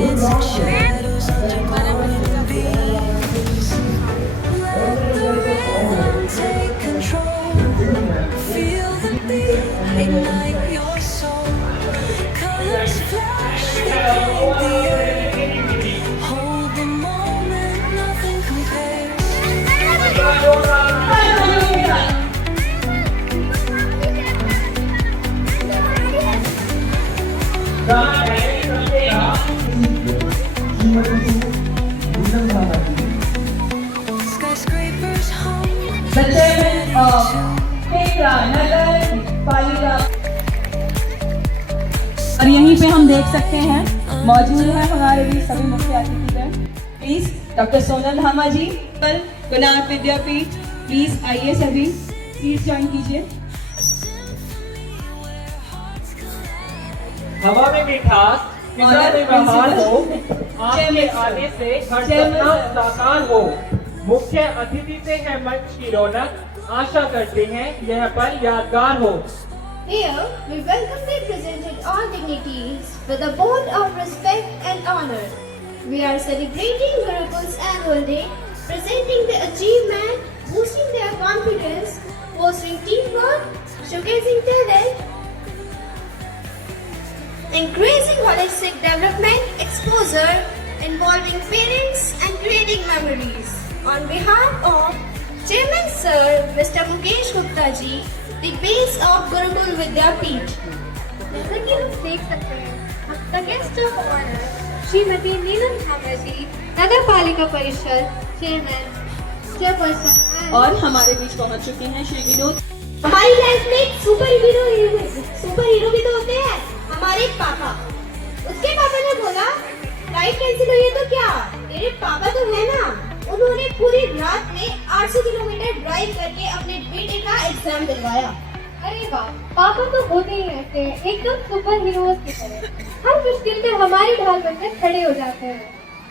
shadows under moonbeams. Let the rhythm take control. Feel the beat ignite your soul. Colors flash, they paint the air. Hold the moment, nothing compares. Skyscrapers hum. The chairman of Kendra Nagar Palika। और यहीं पे हम देख सकते हैं मौजूद है हमारे भी सभी मुख्य अतिथिगण। प्लीज डॉक्टर सोनल धामा जी पर गुणाग विद्यापीठ, प्लीज आइए सभी, प्लीज ज्वाइन कीजिए। हवा में मिठास, फिजा में बहार हो, आपके आने से हर सपना साकार हो। मुख्य अतिथि से है मंच की रौनक, आशा करते हैं यह पल यादगार हो। Here, we welcome the presented all dignitaries with a bond of respect and honor. We are celebrating Gurukul's annual day, presenting the achievement, boosting their confidence, fostering teamwork, showcasing talent, increasing holistic development, exposure, involving parents and creating memories. On behalf of Chairman Sir Mr. Mukesh Gupta ji, the base of Gurukul Vidyapeeth. जैसा कि हम देख सकते हैं, the guest of honor Shrimati Neelam धामा जी, नगर पालिका परिषद chairperson, और हमारे बीच पहुंच चुके हैं श्री विनोद। हमारी लाइफ में एक सुपर हीरो भी तो होते हैं, हमारे पापा। उसके पापा ने बोला फ्लाइट कैंसिल हुई है तो क्या, तेरे पापा तो है ना। उन्होंने पूरी रात में 800 किलोमीटर ड्राइव करके अपने बेटे का एग्जाम दिलवाया। अरे वाह, पापा तो होते ही रहते हैं एकदम सुपर हीरोज की तरह। हर मुश्किल में हमारी ढाल बनकर खड़े हो जाते हैं।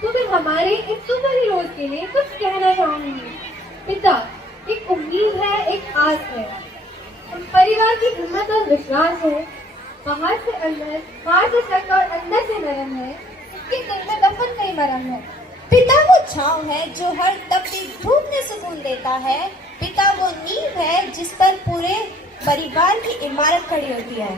तो फिर हमारे इस सुपर हीरोज के लिए कुछ कहना चाहूंगी। पिता एक उम्मीद है, एक आस है, परिवार की हिम्मत और विश्वास है। बाहर से अंदर, बाहर से सख्त और अंदर से नरम है, इसके दिल में दफन नहीं मरम है। पिता वो छांव है जो हर तपती धूप में सुकून देता है। पिता वो नींव है जिस पर पूरे परिवार की इमारत खड़ी होती है।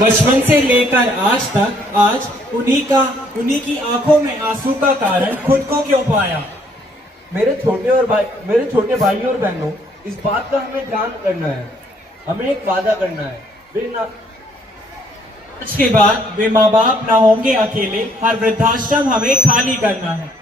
बचपन से लेकर आज तक आज उन्हीं की आंखों में आंसू का कारण खुद को क्यों पाया? मेरे छोटे भाइयों और बहनों, इस बात का हमें ध्यान करना है। हमें एक वादा करना है, आज के बाद वे माँ बाप ना होंगे अकेले, हर वृद्धाश्रम हमें खाली करना है।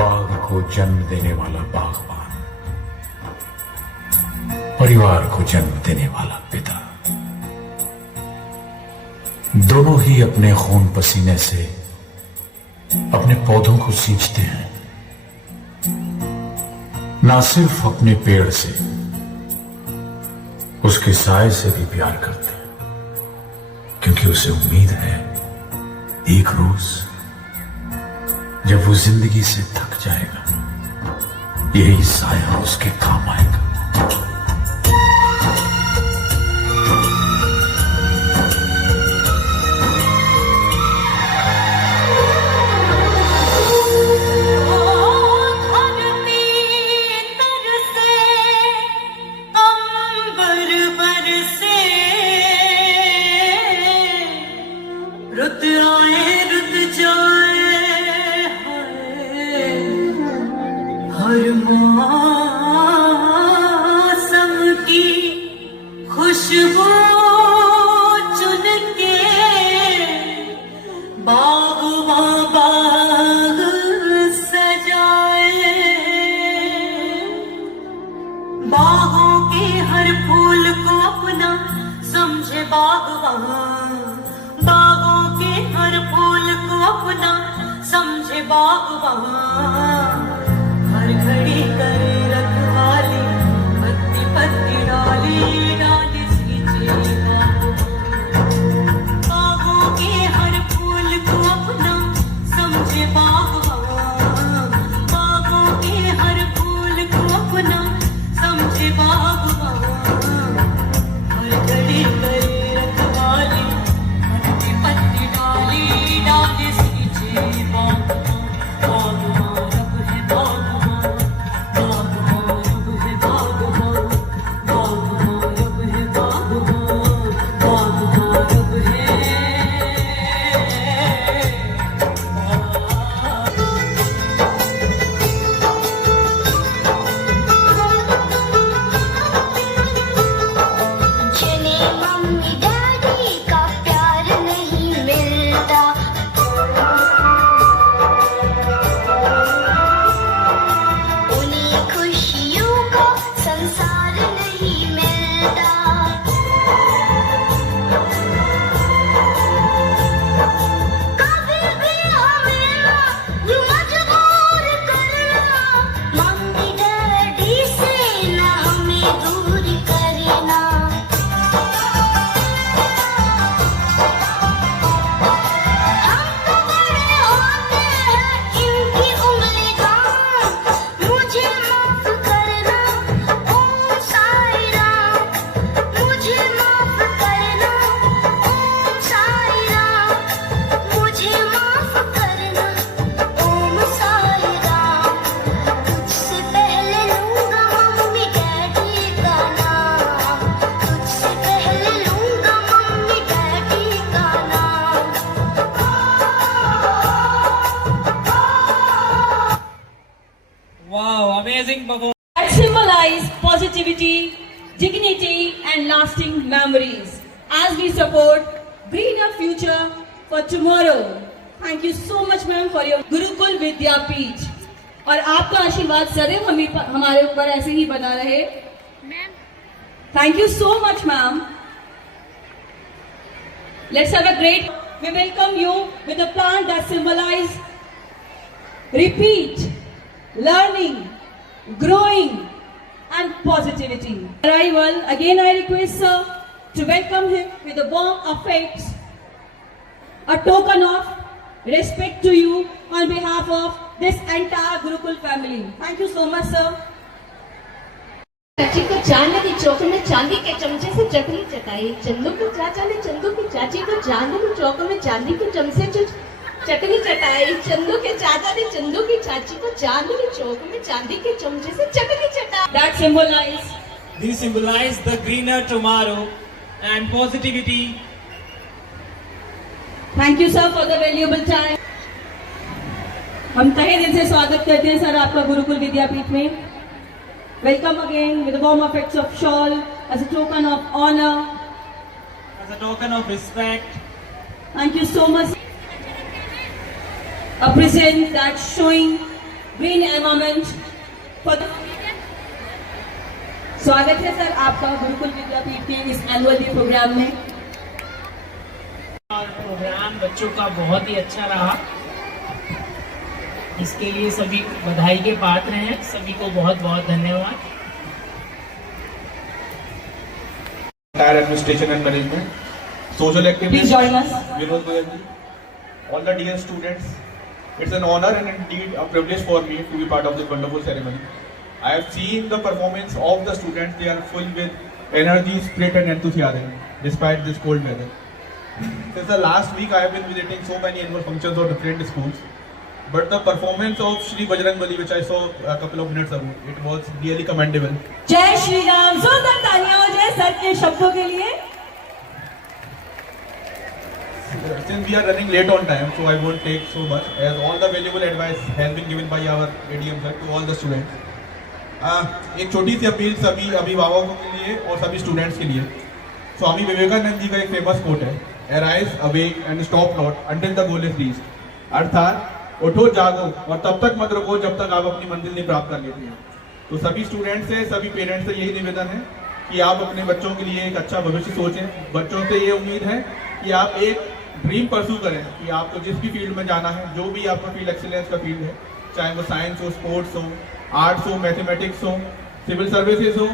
बाग को जन्म देने वाला बागबान, परिवार को जन्म देने वाला पिता, दोनों ही अपने खून पसीने से अपने पौधों को सींचते हैं। ना सिर्फ अपने पेड़ से, उसके साए से भी प्यार करते हैं, क्योंकि उसे उम्मीद है एक रोज जब वो जिंदगी से थक जाएगा, यही साया उसके काम आएगा। रुत आए रुत जाए हर मौसम की खुशबू चुन के बागवां बाग सजाए, बागों के हर फूल को अपना समझे बागवान, बागों के हर फूल को अपना समझे बागवान, हर घड़ी करे रखवाली, पत्ती पत्ती डाली डाली सींचे बागवान, बागों के हर फूल को अपना समझे बागवान, बागों के हर फूल को अपना समझे बागवान, हर घड़ी करे रखवाली, पत्ती पत्ती डाली डाली सींचे बागवान, बागवान रब है बागवान, बागवान रब है बागवान, बागवान रब है बागवान, बागवान रब है। जिन्हें मम्मी डैडी का प्यार नहीं मिलता, उन्हें खुशियों का संसार नहीं मिलता, कभी भी हमें ना यूं मजबूर करना, मम्मी डैडी से ना हमें दूर करना। हम तो बड़े होते हैं इनकी उंगली दाम, मुझे माफ करना ओम साई राम, मुझे माफ करना ओम साई राम, मुझे माफ करना ओम साई राम। तुझसे पहले लूंगा मम्मी डैडी का नाम, तुझसे पहले लूंगा मम्मी डैडी का नाम। Wow, amazing performance. That symbolize positivity, dignity, and lasting memories as we support greener future for tomorrow. Thank you so much, ma'am, for your Gurukul Vidyapeeth. और आपका आशीर्वाद सदैव हमारे ऊपर ऐसे ही बना रहे। Thank you so much, ma'am. Let's have a great. We welcome you with a plant that symbolize repeat, learning, growing, and positivity. Arrival, again I request sir to welcome him with a warm affect, a token of respect to you on behalf of this entire Gurukul family. Thank you so much sir. चाची को चांद की चौक में चांदी के चमचे से चटनी चटाई। चंदू के चाचा ने चंदू की चाची को चांद की चौक में चांदी के चमचे से चटनी चटाई। चंदू के चाचा ने चंदू की चाची को चांद की चौक में चांदी के चमचे से चटनी चटाई। That These symbolize the greener tomorrow and positivity. Thank you sir for the valuable time. हम तहे दिल से स्वागत करते हैं सर आपका गुरुकुल विद्यापीठ में। Welcome again with the warm affects of shawl as a token of honor. As a token of respect. Thank you so much. A present that's showing green environment for the स्वागत है sir आपका गुरुकुल विद्यापीठ के इस annual day programme में। और programme बच्चों का बहुत ही अच्छा रहा, इसके लिए सभी बधाई के पात्र हैं। सभी को बहुत बहुत धन्यवाद। Entire administration and management, social activities. Please join us. Vinod Goyal ji, all the dear students, it's an honor and indeed a privilege for me to be part of this wonderful ceremony. I have seen the performance of the students. They are full with energy, spirit and enthusiasm despite this cold weather. Since the last week I have been visiting so many annual functions of different schools, but the performance of Shri Bajrangbali, which I saw a couple of minutes ago, it was really commendable. जय श्री राम। जोरदार तालियां हो जाए sir के शब्दों के लिए। Since we are running late on time, so I won't take so much, as all the valuable advice has been given by our ADM sir to all the students. एक छोटी सी अपील सभी अभिभावकों के लिए और सभी स्टूडेंट्स के लिए। स्वामी विवेकानंद जी का एक फेमस कोट है, arise, awake and stop not until the goal is reached. अर्थात उठो, जागो और तब तक मत रुको जब तक आप अपनी मंजिल नहीं प्राप्त कर लेते हैं। तो सभी स्टूडेंट्स से, सभी पेरेंट्स से यही निवेदन है कि आप अपने बच्चों के लिए एक अच्छा भविष्य सोचें। बच्चों से ये उम्मीद है कि आप एक ड्रीम परस्यू करें कि आपको जिस भी फील्ड में जाना है, जो भी आपका फील्ड एक्सीलेंस का फील्ड है, चाहे वो साइंस हो, स्पोर्ट्स हो, आर्ट्स हो, मैथमेटिक्स हो, सिविल सर्विसेज हो,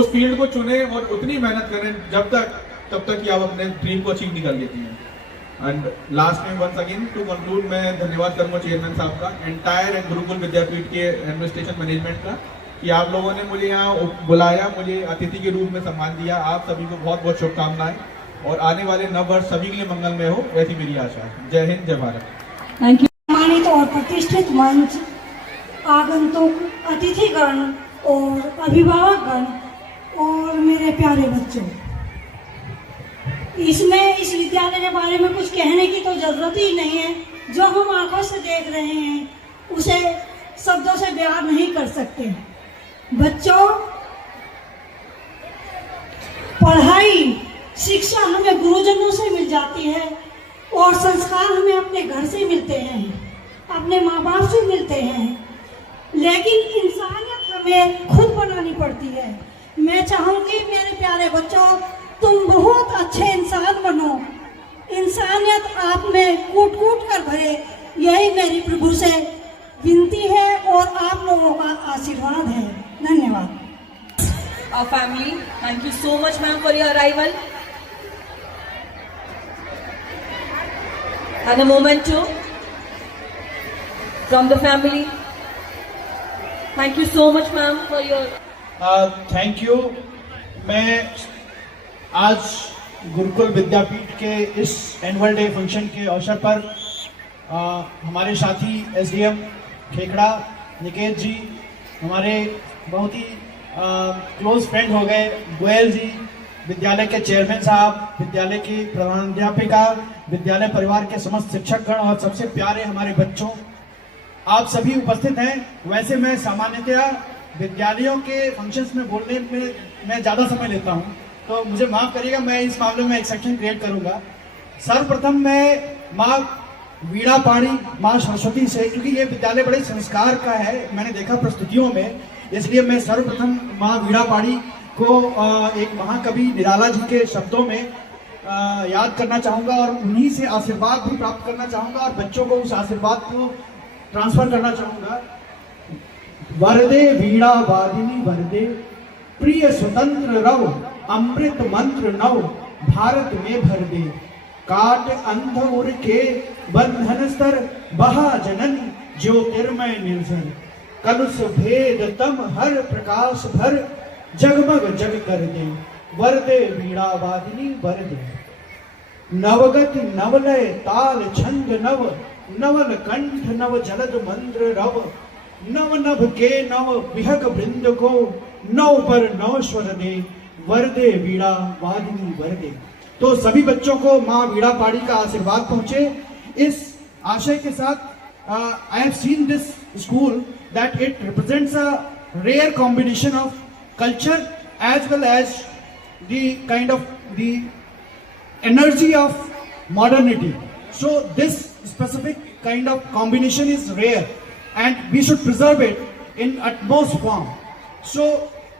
उस फील्ड को चुने और उतनी मेहनत करें तब तक कि आप अपने ड्रीम को अचीव नहीं कर लेती हैं। एंड लास्ट में वंस अगेन टू कंक्लूड, मैं धन्यवाद करूंगा चेयरमैन साहब का, एंटायर एंड गुरुकुल विद्यापीठ के एडमिनिस्ट्रेशन मैनेजमेंट का, कि आप लोगों ने मुझे यहाँ बुलाया, मुझे अतिथि के रूप में सम्मान दिया। आप सभी को बहुत बहुत शुभकामनाएं और आने वाले नव वर्ष सभी के लिए मंगलमय हो, ऐसी मेरी आशा है। जय हिंद, जय भारत। Thank you. सम्मानित और प्रतिष्ठित मंच, आगंतुक, अतिथिगण और अभिभावकगण और मेरे प्यारे बच्चों, इसमें इस विद्यालय के बारे में कुछ कहने की तो जरूरत ही नहीं है। जो हम आंखों से देख रहे हैं उसे शब्दों से बयान नहीं कर सकते। बच्चों, पढ़ाई, शिक्षा हमें गुरुजनों से मिल जाती है और संस्कार हमें अपने घर से मिलते हैं, अपने माँ बाप से मिलते हैं, लेकिन इंसानियत हमें खुद बनानी पड़ती है। मैं चाहूंगी मेरे प्यारे बच्चों, तुम बहुत अच्छे इंसान बनो, इंसानियत आप में कूट कूट कर भरे, यही मेरी प्रभु से विनती है और आप लोगों का आशीर्वाद है। धन्यवाद। Our family, thank you so much ma'am for your arrival. And a moment too from the family. Thank you so much ma'am for your thank you. मैं आज गुरुकुल विद्यापीठ के इस एनुअल डे फंक्शन के अवसर पर हमारे साथी एसडीएम खेखड़ा निकेत जी, हमारे बहुत ही क्लोज फ्रेंड हो गए गोयल जी, विद्यालय के चेयरमैन साहब, विद्यालय की प्रधानाध्यापिका, विद्यालय परिवार के समस्त शिक्षकगण और सबसे प्यारे हमारे बच्चों, आप सभी उपस्थित हैं। वैसे मैं सामान्यतया विद्यालयों के फंक्शंस में बोलने में मैं ज़्यादा समय लेता हूं, तो मुझे माफ़ करिएगा, मैं इस मामले में एक सेक्शन क्रिएट करूंगा। सर्वप्रथम मैं माँ वीणा पाड़ी, माँ सरस्वती से, क्योंकि ये विद्यालय बड़े संस्कार का है, मैंने देखा प्रस्तुतियों में, इसलिए मैं सर्वप्रथम माँ वीणा पाड़ी को एक महाकवि निराला जी के शब्दों में याद करना चाहूँगा और उन्हीं से आशीर्वाद भी प्राप्त करना चाहूँगा और बच्चों को उस आशीर्वाद को ट्रांसफर करना चाहूँगा। वरदे वीणा वादिनी वरदे, प्रिय स्वतंत्र रव अमृत मंत्र नव भारत में भर दे। काट अंध उर के बंधन स्तर बहा जननी ज्योतिर्मय निर्जर, कलुष भेद तम हर प्रकाश भर जगमग जग कर दे। वरदे वीणा वादिनी वरदे, नवगति नवलय ताल छंद नव, नवल कंठ नव जलद मंत्र रव, नव नभ के नव विहग वृंद को नव पर नव स्वर दे। वरदे वीणा वादिनी वरदे। तो सभी बच्चों को माँ वीणा पाड़ी का आशीर्वाद पहुंचे, इस आशय के साथ I have seen this school that it represents a rare combination of culture as well as the kind of the energy of modernity. So this specific kind of combination is rare and we should preserve it in utmost form. So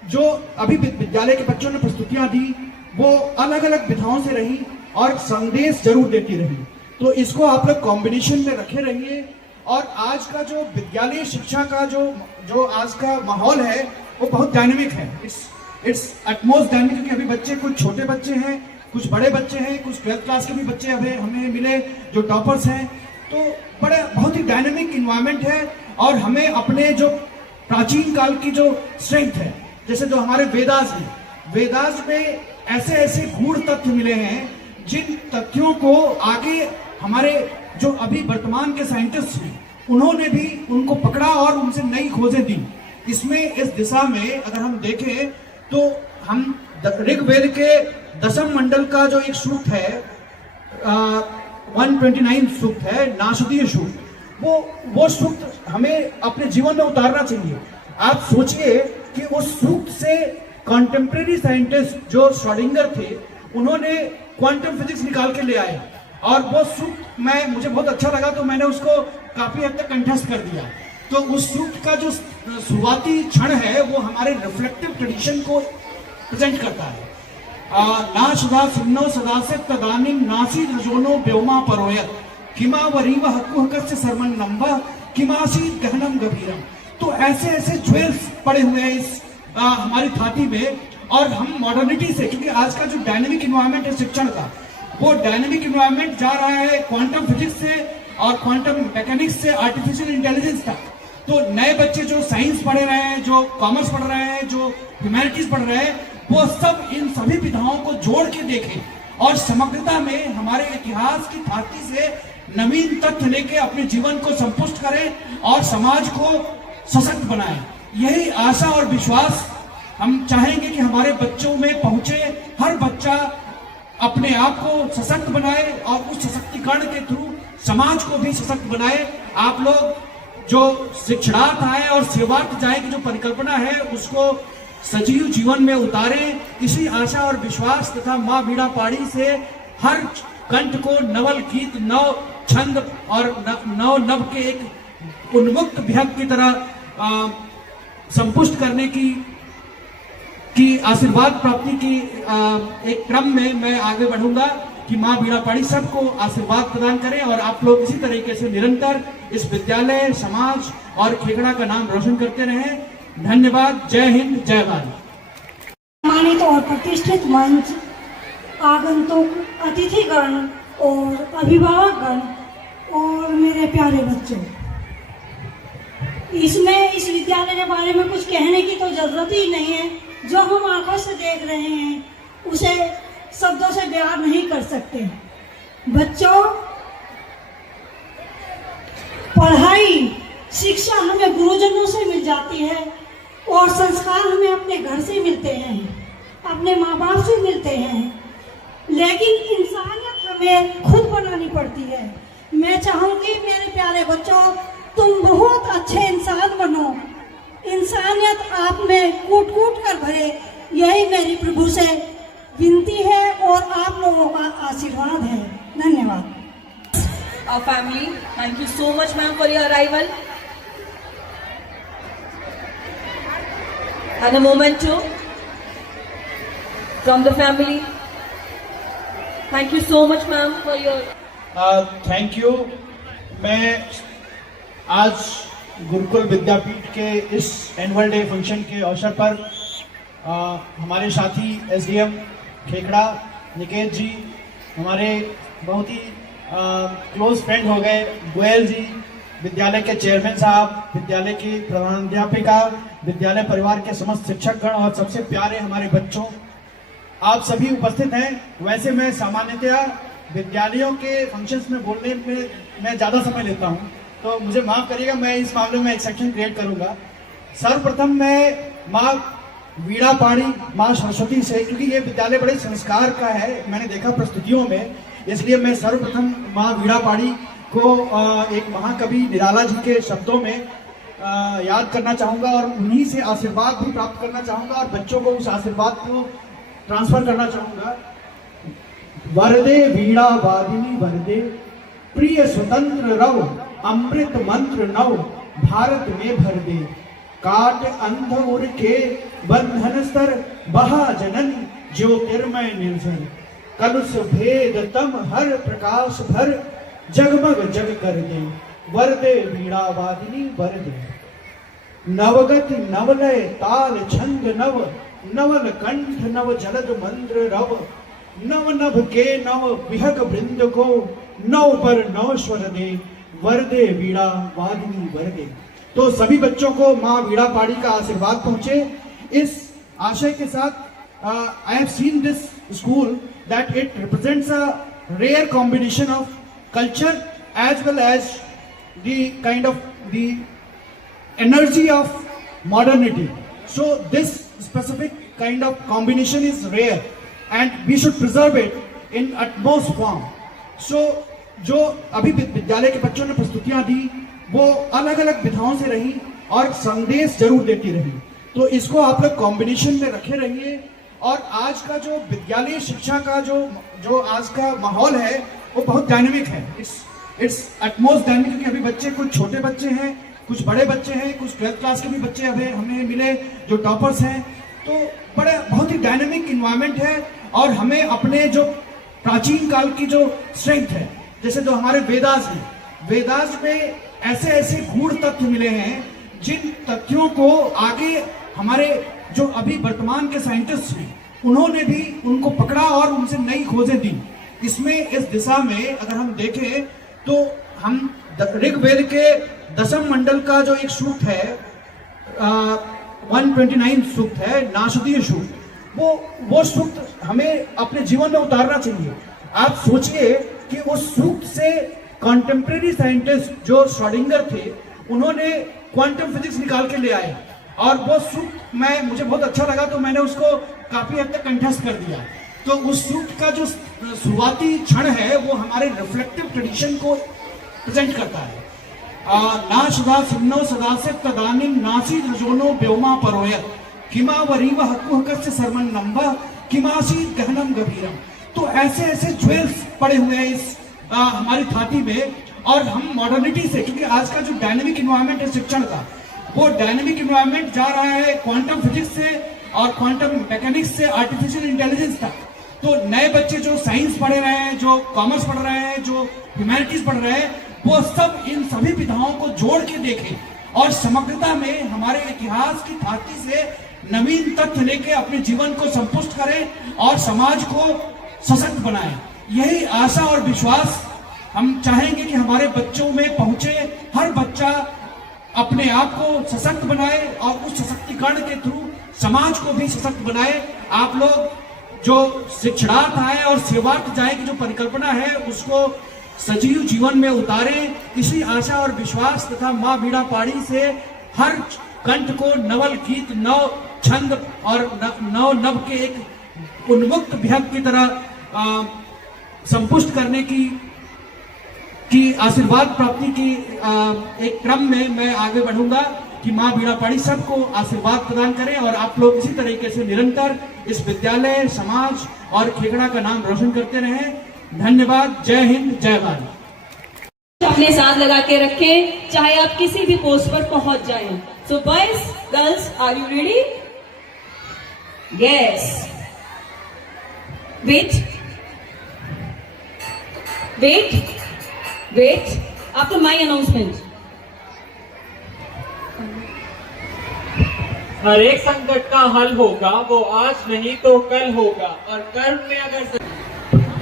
जो अभी विद्यालय के बच्चों ने प्रस्तुतियां दी वो अलग अलग विधाओं से रही और संदेश जरूर देती रही, तो इसको आप लोग कॉम्बिनेशन में रखे रहिए। और आज का जो विद्यालय शिक्षा का जो आज का माहौल है वो बहुत डायनेमिक है, इट्स एटमोस्ट डायनेमिक, क्योंकि अभी बच्चे कुछ छोटे बच्चे हैं, कुछ बड़े बच्चे हैं, कुछ 12th क्लास के भी बच्चे हमें मिले जो टॉपर्स हैं, तो बहुत ही डायनेमिक इन्वायरमेंट है। और हमें अपने जो प्राचीन काल की जो स्ट्रेंथ है, जैसे जो हमारे वेदास में ऐसे ऐसे गूढ़ तथ्य मिले हैं जिन तथ्यों को आगे हमारे जो अभी वर्तमान के साइंटिस्ट हैं उन्होंने भी उनको पकड़ा और उनसे नई खोजें दी। इसमें इस दिशा में अगर हम देखें तो हम ऋग्वेद के 10वें मंडल का जो एक सूक्त है 129 सूक्त है, नाशदीय सूक्त, वो सूक्त हमें अपने जीवन में उतारना चाहिए। आप सोचिए कि उस सूक्त से कॉन्टेम्परेरी साइंटिस्ट जो श्रोडिंगर थे उन्होंने क्वांटम फिजिक्स निकाल के ले आए, और वो सूक्त मुझे बहुत अच्छा लगा तो मैंने उसको काफी हद तक कंठस्थ कर दिया। तो उस सूक्त का जो शुरुआती क्षण है वो हमारे रिफ्लेक्टिव ट्रेडिशन को प्रेजेंट करता है। ना सदा सुन्नो सदा से तदानीम नासी रजोनो व्योमा परोयत किमा वरीव हक्कुहकस्य सर्वन नंबा किमासी गहनम गभीरम। तो ऐसे ऐसे ज्वेल्स पड़े हुए हैं इस हमारी थाती में, और हम मॉडर्निटी से, क्योंकि आज का जो डायनेमिक इन्वायरमेंट है शिक्षण का, वो डायनेमिक इन्वायरमेंट जा रहा है क्वांटम फिजिक्स से और क्वांटम मैकेनिक्स से आर्टिफिशियल इंटेलिजेंस तक। तो नए बच्चे जो साइंस पढ़ रहे हैं, जो कॉमर्स पढ़ रहे हैं, जो ह्यूमैनिटीज पढ़ रहे हैं, वो सब इन सभी विधाओं को जोड़ के देखें और समग्रता में हमारे इतिहास की थाती से नवीन तथ्य लेके अपने जीवन को संपुष्ट करें और समाज को सशक्त बनाएं। यही आशा और विश्वास हम चाहेंगे कि हमारे बच्चों में पहुंचे। हर बच्चा अपने आप को सशक्त बनाए और उस सशक्तिकरण के थ्रू समाज को भी सशक्त बनाए। आप लोग जो शिक्षणार्थ आए और सेवार्थ जाए की जो परिकल्पना है उसको सजीव जीवन में उतारें। इसी आशा और विश्वास तथा माँ वीणा पाड़ी से हर कंठ को नवल गीत, नव छंद और नव के एक उन्मुक्त विहग की तरह संपुष्ट करने की आशीर्वाद प्राप्ति की एक क्रम में मैं आगे बढ़ूंगा कि माँ वीणा पाड़ी सबको आशीर्वाद प्रदान करें और आप लोग इसी तरीके से निरंतर इस विद्यालय, समाज और खेगड़ा का नाम रोशन करते रहें। धन्यवाद। जय हिंद, जय भारत। सम्मानित और प्रतिष्ठित मंच, आगंतुक अतिथिगण और अभिभावकगण और मेरे प्यारे बच्चों, इसमें इस विद्यालय के बारे में कुछ कहने की तो जरूरत ही नहीं है। जो हम आंखों से देख रहे हैं उसे शब्दों से बयान नहीं कर सकते। बच्चों, पढ़ाई, शिक्षा हमें गुरुजनों से मिल जाती है और संस्कार हमें अपने घर से मिलते हैं, अपने माँ बाप से मिलते हैं, लेकिन इंसानियत हमें खुद बनानी पड़ती है। मैं चाहूंगी मेरे प्यारे बच्चों, तुम बहुत अच्छे इंसान बनो, इंसानियत आप में कूट कूट कर भरे, यही मेरी प्रभु से विनती है और आप लोगों का आशीर्वाद है। धन्यवाद। Our family, thank you so much ma'am for your arrival. And a memento from the family. Thank you so much ma'am for your thank you. मैं आज गुरुकुल विद्यापीठ के इस एनुअल डे फंक्शन के अवसर पर हमारे साथी एसडीएम खेखड़ा निकेत जी, हमारे बहुत ही क्लोज फ्रेंड हो गए गोयल जी, विद्यालय के चेयरमैन साहब, विद्यालय की प्रधानाध्यापिका, विद्यालय परिवार के समस्त शिक्षकगण और सबसे प्यारे हमारे बच्चों, आप सभी उपस्थित हैं। वैसे मैं सामान्यतया विद्यालयों के फंक्शंस में बोलने में मैं ज़्यादा समय लेता हूं, तो मुझे माफ़ करिएगा, मैं इस मामले में एक सेक्शन क्रिएट करूंगा। सर्वप्रथम मैं माँ वीणा पाणी, माँ सरस्वती से, क्योंकि ये विद्यालय बड़े संस्कार का है, मैंने देखा प्रस्तुतियों में, इसलिए मैं सर्वप्रथम माँ वीणा पाणी को एक महाकवि निराला जी के शब्दों में याद करना चाहूँगा और उन्हीं से आशीर्वाद भी प्राप्त करना चाहूँगा और बच्चों को उस आशीर्वाद को ट्रांसफर करना चाहूँगा। वरदे वीणा वादिनी वरदे, प्रिय स्वतंत्र रव, अमृत मंत्र नव, भारत में भर दे, काट अंध उर के बंधन स्तर, बहा जनन ज्योतिर्मय निर्जर, कलुष भेद तम हर प्रकाश भर, जगमग जग कर दे, वरदे वीणा वादिनी वरदे। नवगति नवलय ताल छंद नव, नवल कंठ नव जलद मंत्र रव, नव नभ के नव विहग वृंद को, नव पर नव स्वर दे, वरदे वीणा वादिनी वरदे। तो सभी बच्चों को माँ वीणा पाणी का आशीर्वाद पहुंचे, इस आशय के साथ I have seen this school that it represents a rare combination of culture as well as the kind of the energy of modernity. So this specific kind of combination is rare and we should preserve it in utmost form. So जो अभी विद्यालय के बच्चों ने प्रस्तुतियां दी वो अलग अलग विधाओं से रही और संदेश जरूर देती रही, तो इसको आप लोग कॉम्बिनेशन में रखे रहिए। और आज का जो विद्यालय शिक्षा का जो आज का माहौल है वो बहुत डायनेमिक है, इट्स एटमोस्ट डायनेमिक, क्योंकि अभी बच्चे कुछ छोटे बच्चे हैं, कुछ बड़े बच्चे हैं, कुछ 12th क्लास के भी बच्चे अभी हमें मिले जो टॉपर्स हैं, तो बहुत ही डायनेमिक इन्वायरमेंट है। और हमें अपने जो प्राचीन काल की जो स्ट्रेंथ है, जैसे जो हमारे वेदास हैं, वेदास में ऐसे ऐसे गूढ़ तथ्य मिले हैं जिन तथ्यों को आगे हमारे जो अभी वर्तमान के साइंटिस्ट हैं उन्होंने भी उनको पकड़ा और उनसे नई खोजें दी। इसमें इस दिशा में अगर हम देखें तो हम ऋग्वेद के 10वें मंडल का जो एक सूक्त है 129 सूक्त है, नासदीय सूक्त, वो सूक्त हमें अपने जीवन में उतारना चाहिए। आप सोचिए कि उस सूक्त से कॉन्टेम्परेरी साइंटिस्ट जो श्रोडिंगर थे उन्होंने क्वांटम फिजिक्स निकाल के ले आए और वो सूक्त मुझे बहुत अच्छा लगा, तो मैंने उसको काफी हद तक कंठस्थ कर दिया। तो उस सूक्त का जो शुरुआती क्षण है वो हमारे रिफ्लेक्टिव ट्रेडिशन को प्रेजेंट करता है। ना सदा सिन्नो सदा से तदानिम नासी रजोनो व्योमा परोयत, किमा वरीव हकुहक से सरमन नंबा, किमासी गहनम गभीरम। तो ऐसे ऐसे ज्वेल्स पड़े हुए हैं इस हमारी थाती में। और हम मॉडर्निटी से, क्योंकि आज का जो डायनेमिक इन्वायरमेंट है शिक्षण का, वो डायनेमिक इन्वायरमेंट जा रहा है क्वांटम फिजिक्स से और क्वांटम मैकेनिक्स से आर्टिफिशियल इंटेलिजेंस तक। तो नए बच्चे जो साइंस पढ़ रहे हैं, जो कॉमर्स पढ़ रहे हैं, जो ह्यूमैनिटीज पढ़ रहे हैं, वो सब इन सभी विधाओं को जोड़ के देखें और समग्रता में हमारे इतिहास की थाती से नवीन तथ्य लेके अपने जीवन को संपुष्ट करें और समाज को सशक्त बनाएं। यही आशा और विश्वास हम चाहेंगे कि हमारे बच्चों में पहुंचे। हर बच्चा अपने आप को सशक्त बनाए और उस सशक्तिकरण के थ्रू समाज को भी सशक्त बनाए। आप लोग जो शिक्षणार्थ आए और सेवार्थ जाए की जो परिकल्पना है उसको सजीव जीवन में उतारें। इसी आशा और विश्वास तथा माँ वीणा पाणी से हर कंठ को नवल गीत, नव छंद और नव नव के एक उन्मुक्त विहग की तरह संपुष्ट करने की आशीर्वाद प्राप्ति की एक क्रम में मैं आगे बढ़ूंगा कि माँ वीणा पाणी सबको आशीर्वाद प्रदान करें और आप लोग इसी तरीके से निरंतर इस विद्यालय, समाज और खेखड़ा का नाम रोशन करते रहें। धन्यवाद। जय हिंद, जय भारत। अपने साथ लगा के रखें चाहे आप किसी भी पोस्ट पर पहुंच जाएं। So boys, girls, are you ready? Yes. Wait after my announcement. हर एक संकट का हल होगा, वो आज नहीं तो कल होगा। और कर्म में अगर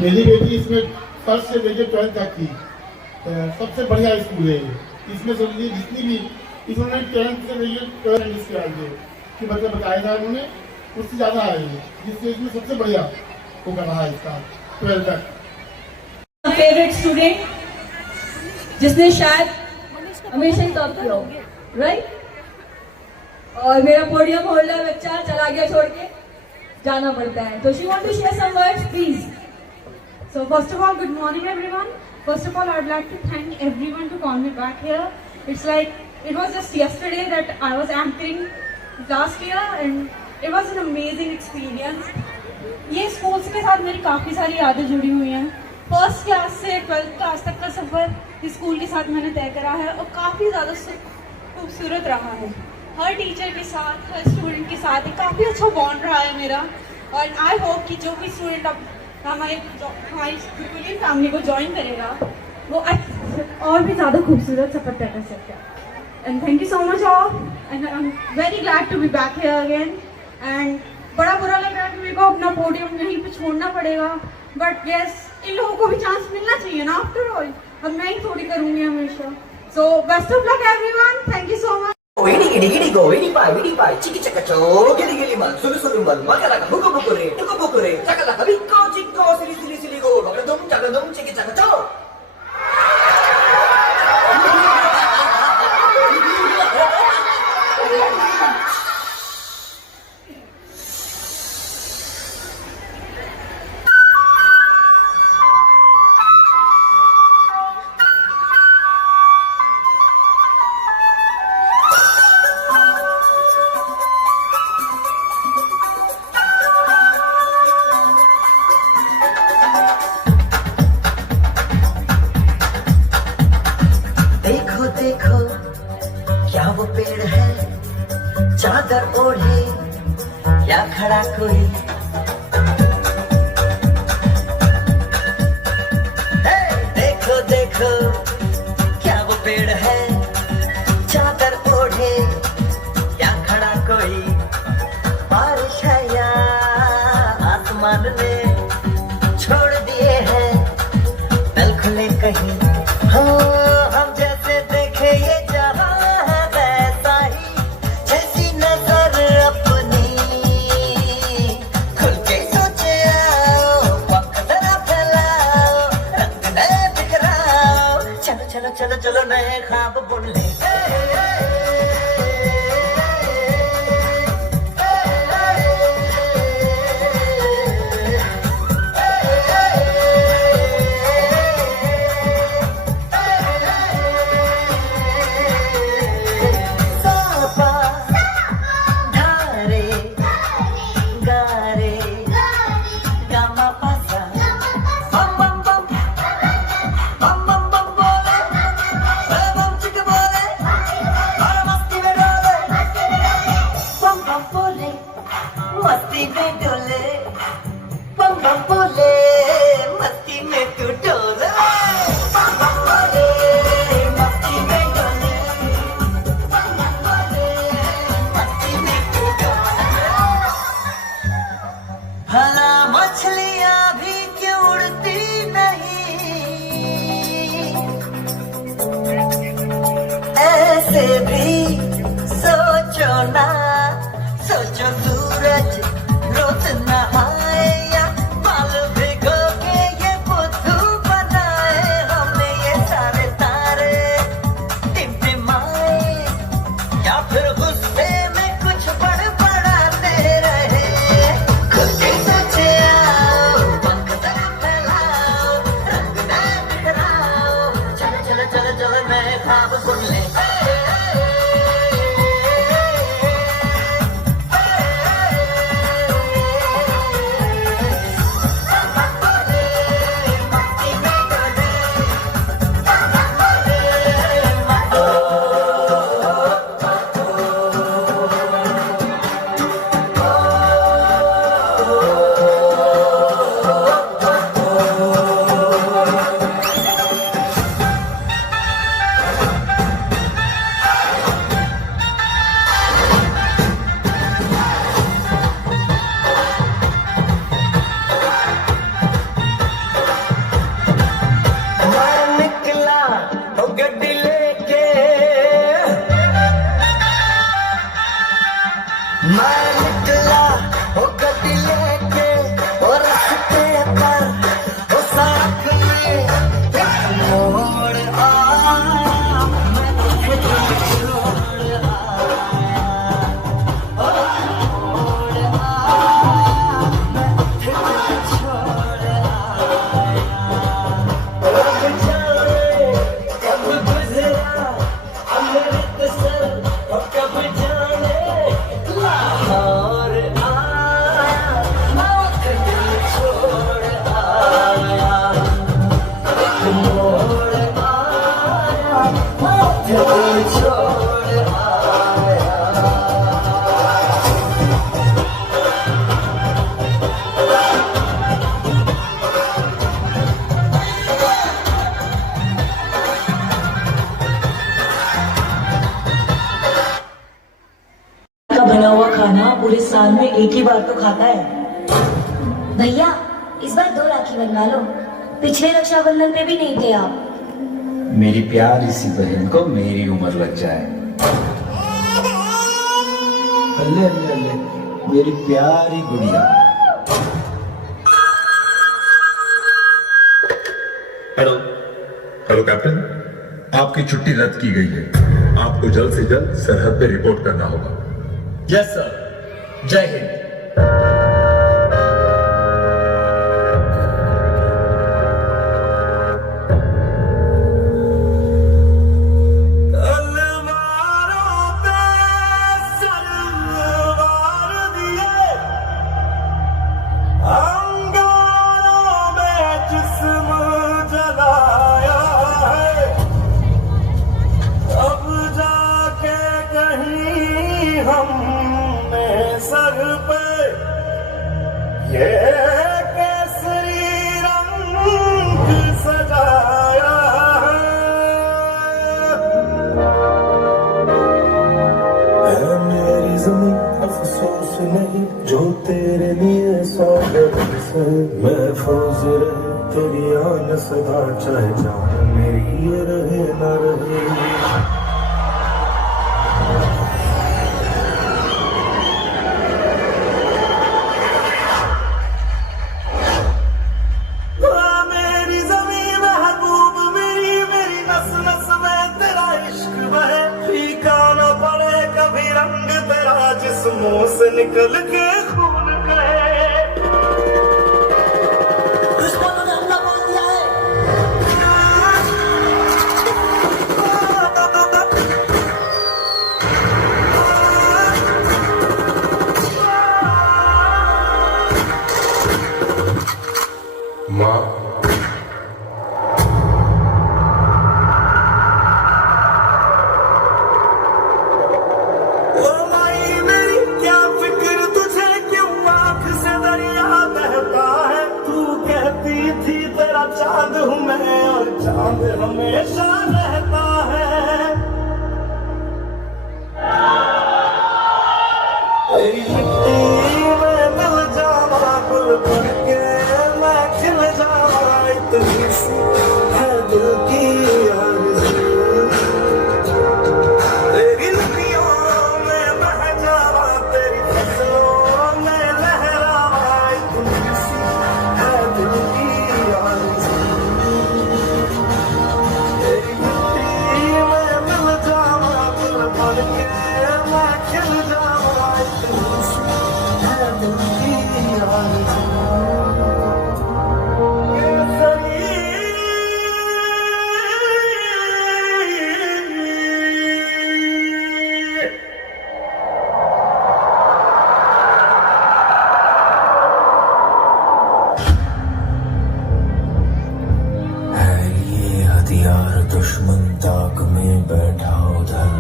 मेरी बेटी इसमें फर्स्ट से लेकर 12th तक थी, सबसे बढ़िया स्कूल है ये। इसमें समझिए जितनी भी इन्होंने 10th से लेकर 12th इसके आगे कि मतलब बताया था उन्होंने, उससे ज़्यादा है ये, जिससे इसमें सबसे बढ़िया वो कर रहा है इसका 12th तक। फेवरेट स्टूडेंट जिसने शायद हमेशा ही टॉप किया हो, राइट? और मेरा पोडियम होल्डर बच्चा चला गया छोड़ के, जाना पड़ता है। तो she want to share some words please. So first of all, good morning everyone. First of all, I'd like to thank everyone to call me back here. It's like it was just yesterday that I was anchoring last year and it was an amazing experience. ये school के साथ मेरी काफ़ी सारी यादें जुड़ी हुई हैं। फर्स्ट क्लास से 12th क्लास तक का सफ़र इस स्कूल के साथ मैंने तय करा है और काफ़ी ज़्यादा खूबसूरत रहा है। हर टीचर के साथ, हर स्टूडेंट के साथ एक काफ़ी अच्छा बॉन्ड रहा है मेरा। और आई होप कि जो भी स्टूडेंट अब हमारी गुरुकुल फैमिली को ज्वाइन करेगा वो और भी ज़्यादा खूबसूरत सफ़र तय कर सकता है। And thank you so much all and I am very glad to be back here again. And बड़ा बुरा लग रहा है कि मेरे को अपना पोडियम यहीं पे छोड़ना पड़ेगा, बट यस इन लोगों को भी चांस मिलना चाहिए ना, आफ्टर ऑल अब मैं ही थोड़ी करूँगी हमेशा। So best of luck everyone, thank you so much. चिकी चका चो गिली गिली मल सुलु सुलु मल मकरा का बुको बुको रे चकला का बिको चिको सिली सिली सिली गो बगड़ दम चिकी चका चो। देखो क्या वो पेड़ है चादर ओढ़े या खड़ा कोई। देखो देखो क्या वो पेड़ है चादर ओढ़े या खड़ा कोई। बारिश है या आसमान ने छोड़ दिए हैं नल खुले कहीं। हो हम जैसे देखे ये जहां है वैसा ही, जैसी नजर अपनी खुल के सोचे आओ, पंख जरा फैलाओ, रंग नए बिखराओ। चलो चलो चलो चलो नए ख्वाब बुन ले। मस्ती में डोले बम बम बोले, मस्ती में तू डोले बम बम बोले, मस्ती में डोले बम बम बोले, मस्ती में तू डोले। भला मछलियां भी क्यों उड़ती नहीं, ऐसे भी सोचो ना, सोचो सूरज रोज नहाए या बाल भिगो के ये बुद्धू बनाए। हमें ये सारे तारे टिमटिमाए या फिर गुस्से में कुछ बड़बड़ाते रहे। खुद के सोचे आओ, पंख जरा फैलाओ, रंग नए बिखराओ। चलो चलो चलो चलो नए ख्वाब बुन ले। साल में एक ही बार तो खाता है। भैया इस बार 2 राखी बनवा लो, पिछले रक्षाबंधन पे भी नहीं थे आप। मेरी प्यारी सी बहन को मेरी उम्र लग जाए। अल्ले अल्ले अल्ले, मेरी प्यारी गुड़िया। हेलो हेलो कैप्टन, आपकी छुट्टी रद्द की गई है। आपको जल्द से जल्द सरहद पे रिपोर्ट करना होगा। यस सर, जय हिंद। अफसोस नहीं जो तेरे लिए स्वागत से महफूज रहे तेरी आन सदा, चाहे जान मेरी ये रहे न रहे। मेरी ज़मीं महबूब मेरी, मेरी नस नस में तेरा इश्क बहे, फीका न पड़े कभी रंग तेरा जिस्मों से निकल के खून कहे। दुश्मनों ने हमला बोल दिया है। माँ, चांद हूँ मैं और चांद हमेशा रहता है। तेरी मिट्टी में मिल जावा गुल बन के मैं खिल जावा, इतनी सी है दिल की आरज़ू। तेरी नदियों में बह जावा, तेरी फसलों में लहरावा, इतनी सी है दिल की दुश्मन ताक में बैठा उधर,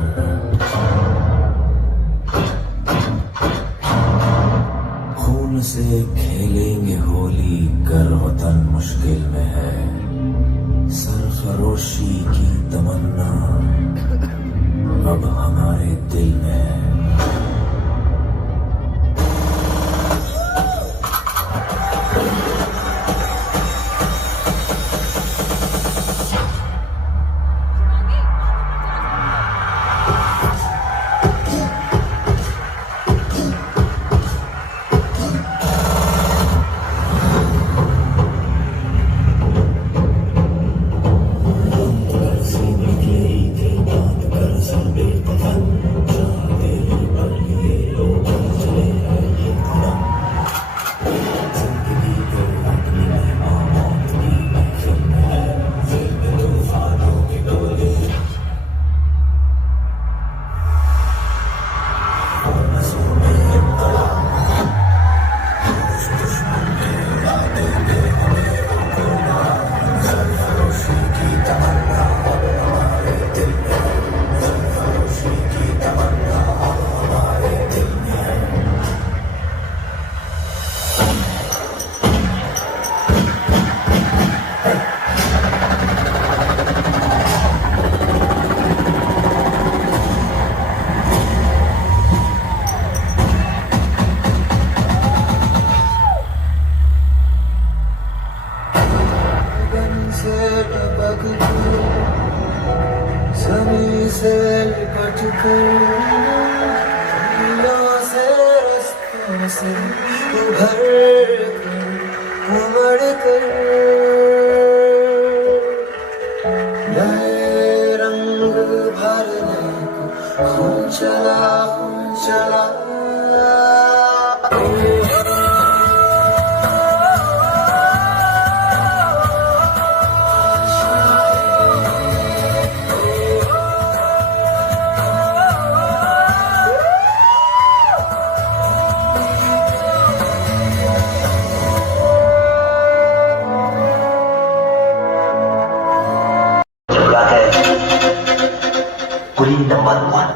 खून से खेलेंगे होली कर वतन मुश्किल में है, सरफरोशी की तमन्ना अब हमारे दिल में है। से टपक कर जमीन से लिपट कर फूलों से रस्तों से उभर कर उमड़ कर नए रंग भरने को खून चला Queen number 1.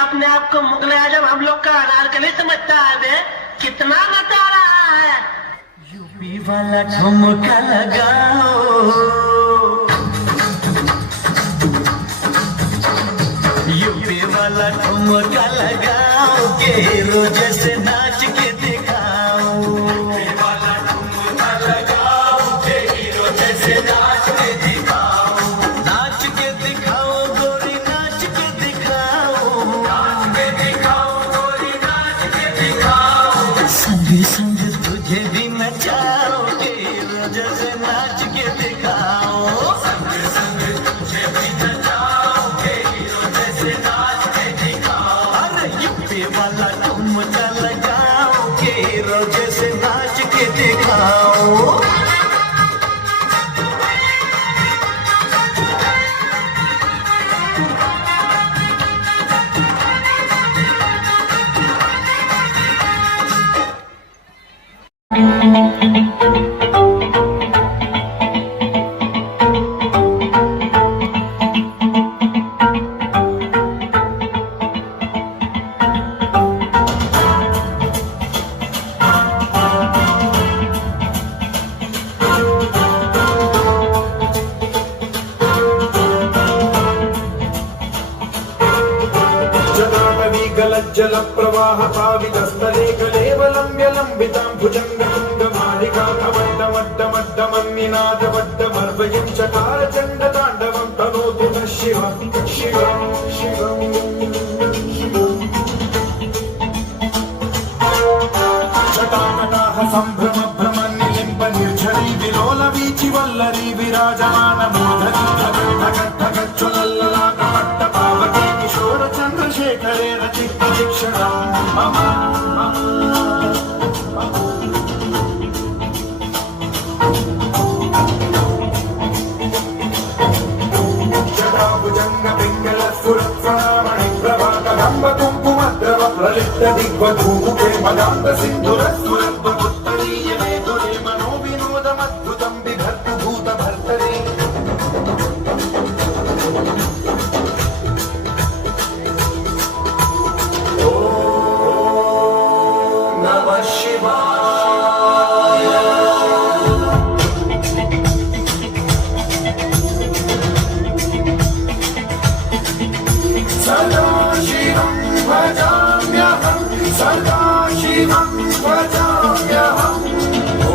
अपने आप को मुगल आजम हम लोग का अनारकली समझता है बे, कितना नचा रहा है। यूपी वाला ठुमका लगाओ, यूपी वाला ठुमका लगाओ के रोज से नाच के दिखाओ, यूपी वाला ठुमका लगाओ के रोज से नाच के दिखाओ, नाच के दिखाओ गोरी नाच के दिखाओ, नाच के दिखाओ गोरी नाच के दिखाओ, संग संग तुझे भी नचाओ के रोज से नाच के दिखाओ, संग संग तुझे भी नचाओ के रोज से नाच के दिखाओ, अरे यूपी वाला ठुमका लगाओ के रोज से नाच के दिखाओ। जल प्रवाह पावितस्थले कलेवलम्ब्य लम्बितां भुजङ्गतुङ्गमालिका कवड्डमड्डमड्डमन्निनादवड्डमर्वयं चकार चण्डताण्डवं तनोतु नः शिवं शिवं शिवम् जटाकटाः सम्भ्रम भ्रमन्निलिम्ब निर्झरी विलोल वीचि वल्लरी विराजमान मोदरी धगद्धगज्ज्वलल्ललाटपट्ट पावके किशोर चन्द्रशेखरे रचित जटाभुजङ्ग पिङ्गल सुरत्सणामणि प्रभात कुङ्कुमद्रव प्रलिप्त दिग्वधूमुखे मदान्त सिन्धुरस्तुरत्वमुत्तरीय मेधुरे मनो विनोदमद्भुतं बिभर्तु भूतभर्तरे ॐ नमः शिवाय सदाशिवं भजाम्यहं सदाशिवं भजाम्यहम् ॐ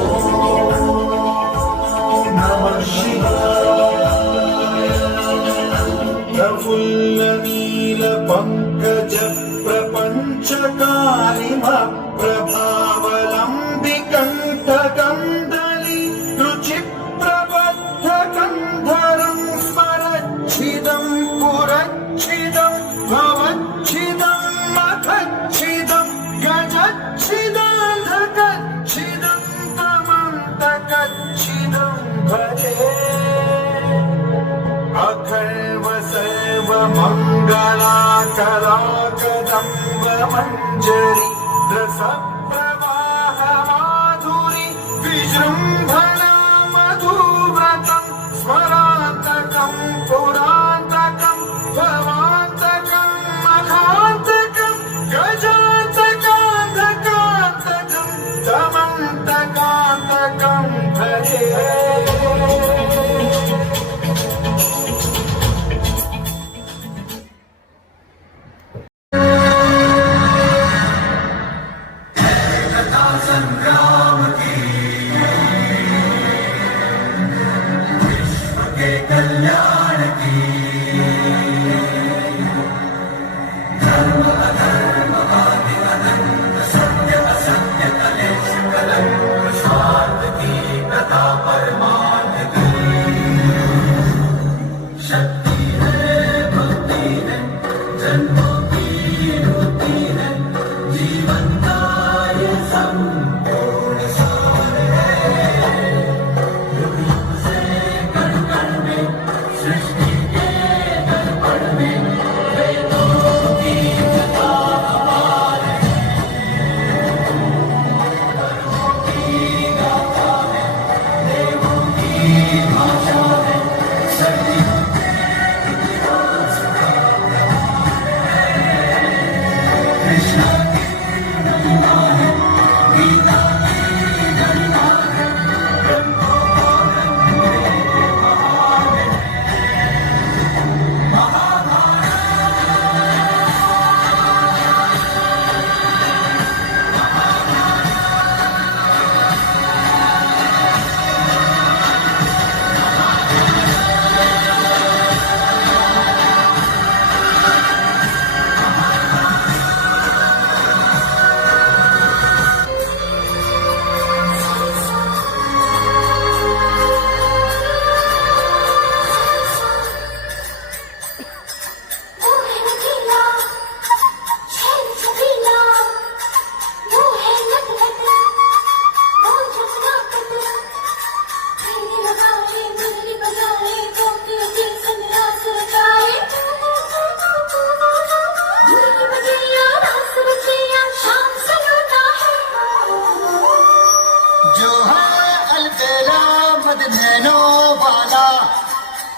नमः शिवाय प्रफुल्लनीलपङ्कज प्रपञ्चकालिमप्रभावलम्बिकण्ठकन्दली रुचिप्रबद्धकन्धरं स्मरच्छिदं पुरच्छिदं भवच्छिदं मखच्छिदं गजच्छिदान्धकच्छिदं तमन्तकच्छिदं भजे अखर्व सर्वमङ्गलाकराकदम्बमञ्जरी रसप्रवाह माधुरी विजृम्भणा मधुव्रतं स्मरान्तकं पुरान्तकं भवान्तकं मखान्तकं गजान्तकान्तकान्तकं तमन्तकान्तकं भजे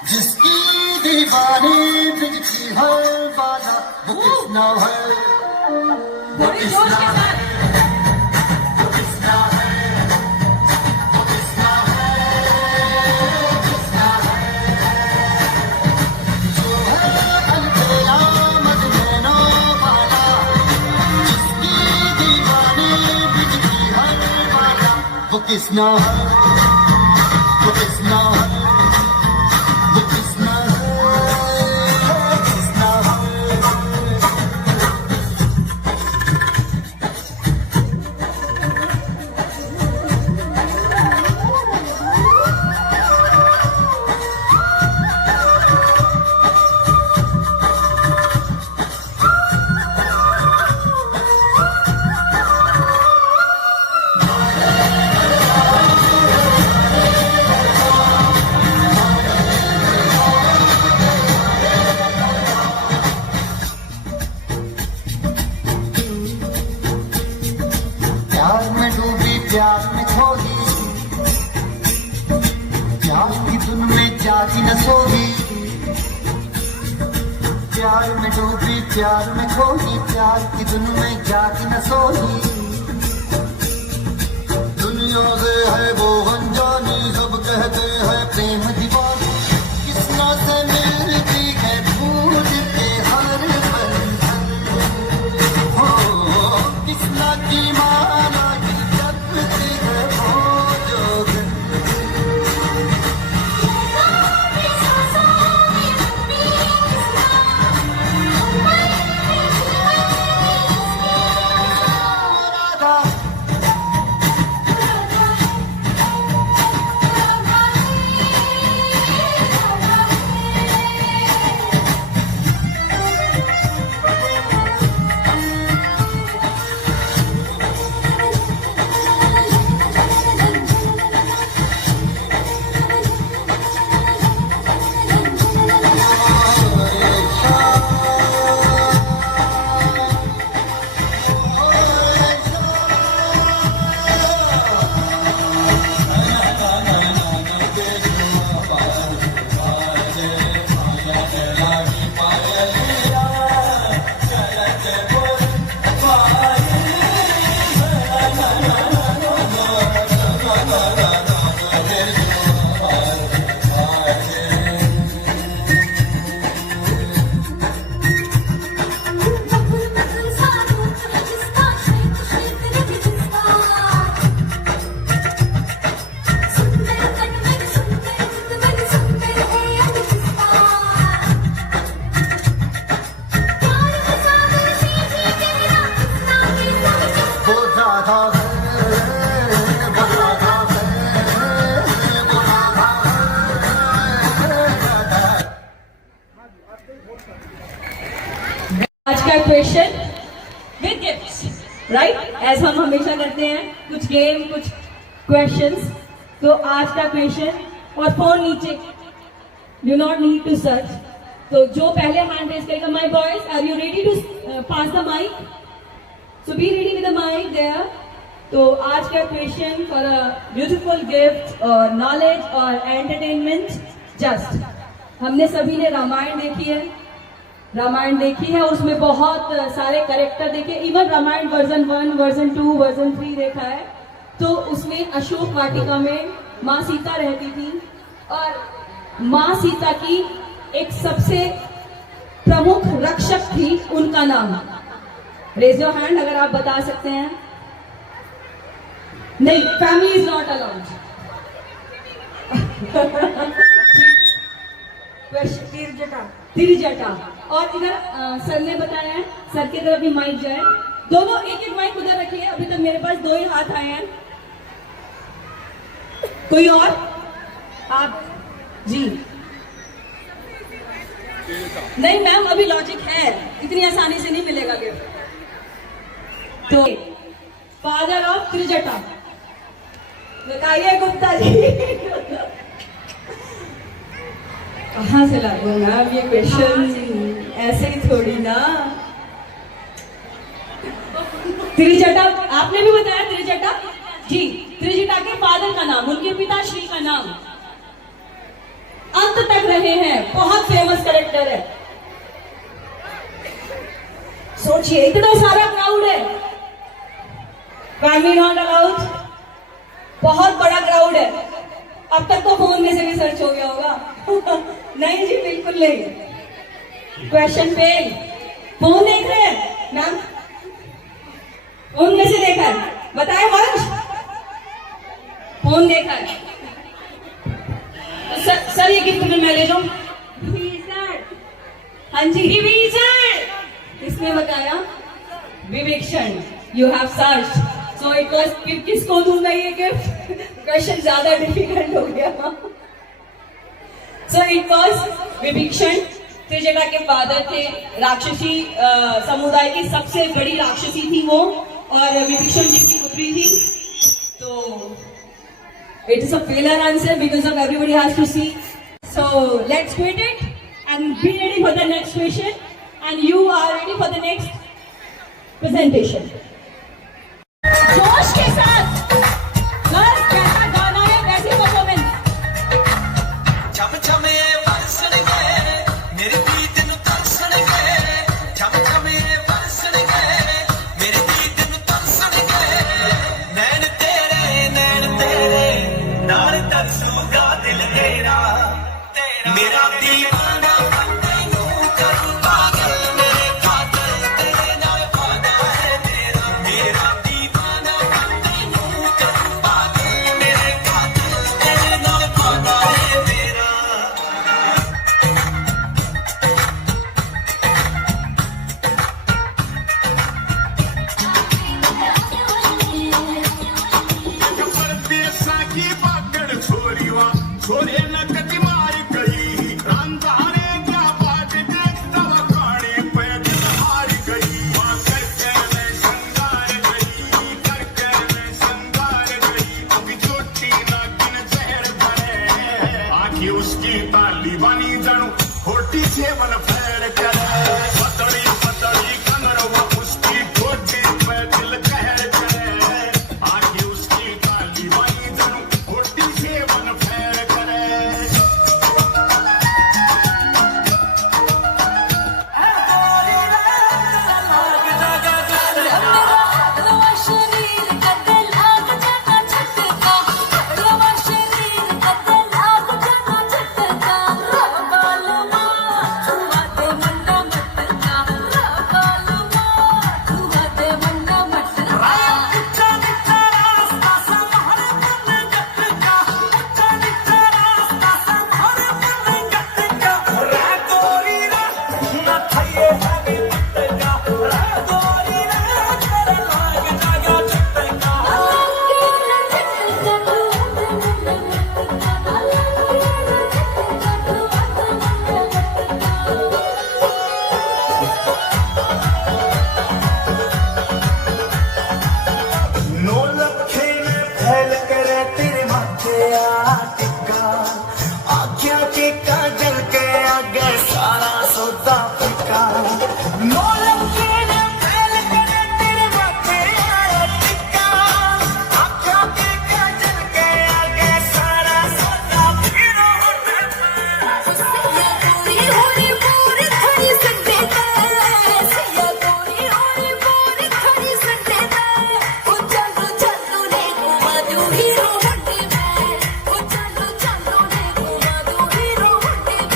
जिसकी दीवानी बिजती हर बाला वो कितना है वो कितना है वो कितना है वो कितना है कितना है जो है अलबेला मदनैनो वाला जिसकी दीवानी बिजती हर बाला वो कितना है वो कितना है प्यार में खोगी, प्यार की धुन में जागी न सोगी, प्यार में डूबी प्यार में खोगी, प्यार की धुन में जागी न सोगी। दुनिया से है वो अनजानी, सब कहते हैं प्रेम दीवानी, किस्मों से मिलती है फूल के हर बंधन, हो किस्ना की माला की जपती है वो जोगन। आज का question with gifts, right, as हम हमेशा करते हैं, कुछ गेम कुछ क्वेश्चंस। तो आज का क्वेश्चन, और फोन नीचे, do not need to search. तो जो पहले हैंड रेज करेगा, my boys are you ready to pass the mic? So be ready with the mic there. तो आज का question for a beautiful gift और नॉलेज और एंटरटेनमेंट। जस्ट हमने सभी ने रामायण देखी है, रामायण देखी है, उसमें बहुत सारे कैरेक्टर देखे, even Ramayan version 1, version 2, version 3 देखा है। तो उसमें अशोक वाटिका में माँ सीता रहती थी, और माँ सीता की एक सबसे प्रमुख रक्षक थी, उनका नाम, रेज योर हैंड अगर आप बता सकते हैं। नहीं, फैमिली इज नॉट अलाउड। तिरजटा। और इधर सर ने बताया है, सर की तरफ भी माइक जाए, दोनों एक एक माइक उधर रखिए। अभी तक मेरे पास 2 ही हाथ आए हैं, कोई और? आप जी नहीं मैम, अभी लॉजिक है, इतनी आसानी से नहीं मिलेगा गिफ्ट। तो फादर ऑफ त्रिजटा बताइए गुप्ता जी। कहाँ से ला दूँ मैम ये क्वेश्चन, ऐसे ही थोड़ी ना। त्रिजटा आपने भी बताया, त्रिजटा जी, त्रिजटा के फादर का नाम, उनके पिताश्री का नाम अंत तक रहे हैं, बहुत फेमस कैरेक्टर है। सोचिए, इतना सारा क्राउड है, फैमिली नॉट अलाउड, बहुत बड़ा क्राउड है। अब तक तो फोन में से भी सर्च हो गया होगा। नहीं जी, बिल्कुल नहीं। क्वेश्चन पे फोन देख रहे हैं मैम? फोन में से देखा है, बताए वंश? फोन देखा है तो सर ये गिफ्ट में मैं ले जाऊं? हाँ जी, विभीषण। इसने बताया विवेक्षण, you have search, so it was, किसको दूंगा ये गिफ्ट? क्वेश्चन ज्यादा डिफिकल्ट हो गया। So it was Vibhishan, Trijata के फादर थे, राक्षसी समुदाय की सबसे बड़ी राक्षसी थी वो, और विभीषण जी की पुत्री थी। तो it is a failure answer because of everybody has to see. So let's quit it and be ready for the next question, and you are ready for the next presentation. जोश के साथ सेवन फैल करे पतड़ी पतड़ी कमरवा उसकी गोदी पे दिल कहर करे आगे उसकी काली बाई जनू गोदी सेवन फैल करे नो लखे में फैल करे तेरे माथे टिक्का आख्या के काजल के आगे सारा सौदा फिका नो लखे में फैल करे तेरे माथे टिक्का आख्या के काजल के आगे सारा सौदा फिरो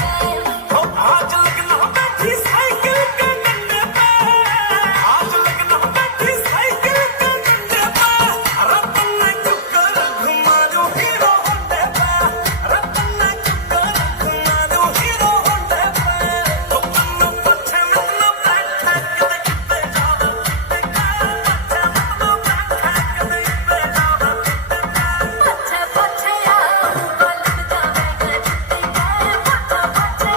आज लगना बैठी साइकिल के डंडे पे आज लगना बैठी साइकिल के डंडे पे रतन ने चुकर घुमा दो हीरो होंडे पे रतन ने चुकर घुमा दो हीरो होंडे पे तो तन्नो पछे में न बैठे कदे किते जावे किते का पछे में न बैठे कदे किते जावे पछे पछे आओ पलक जावे किते का पछे पछे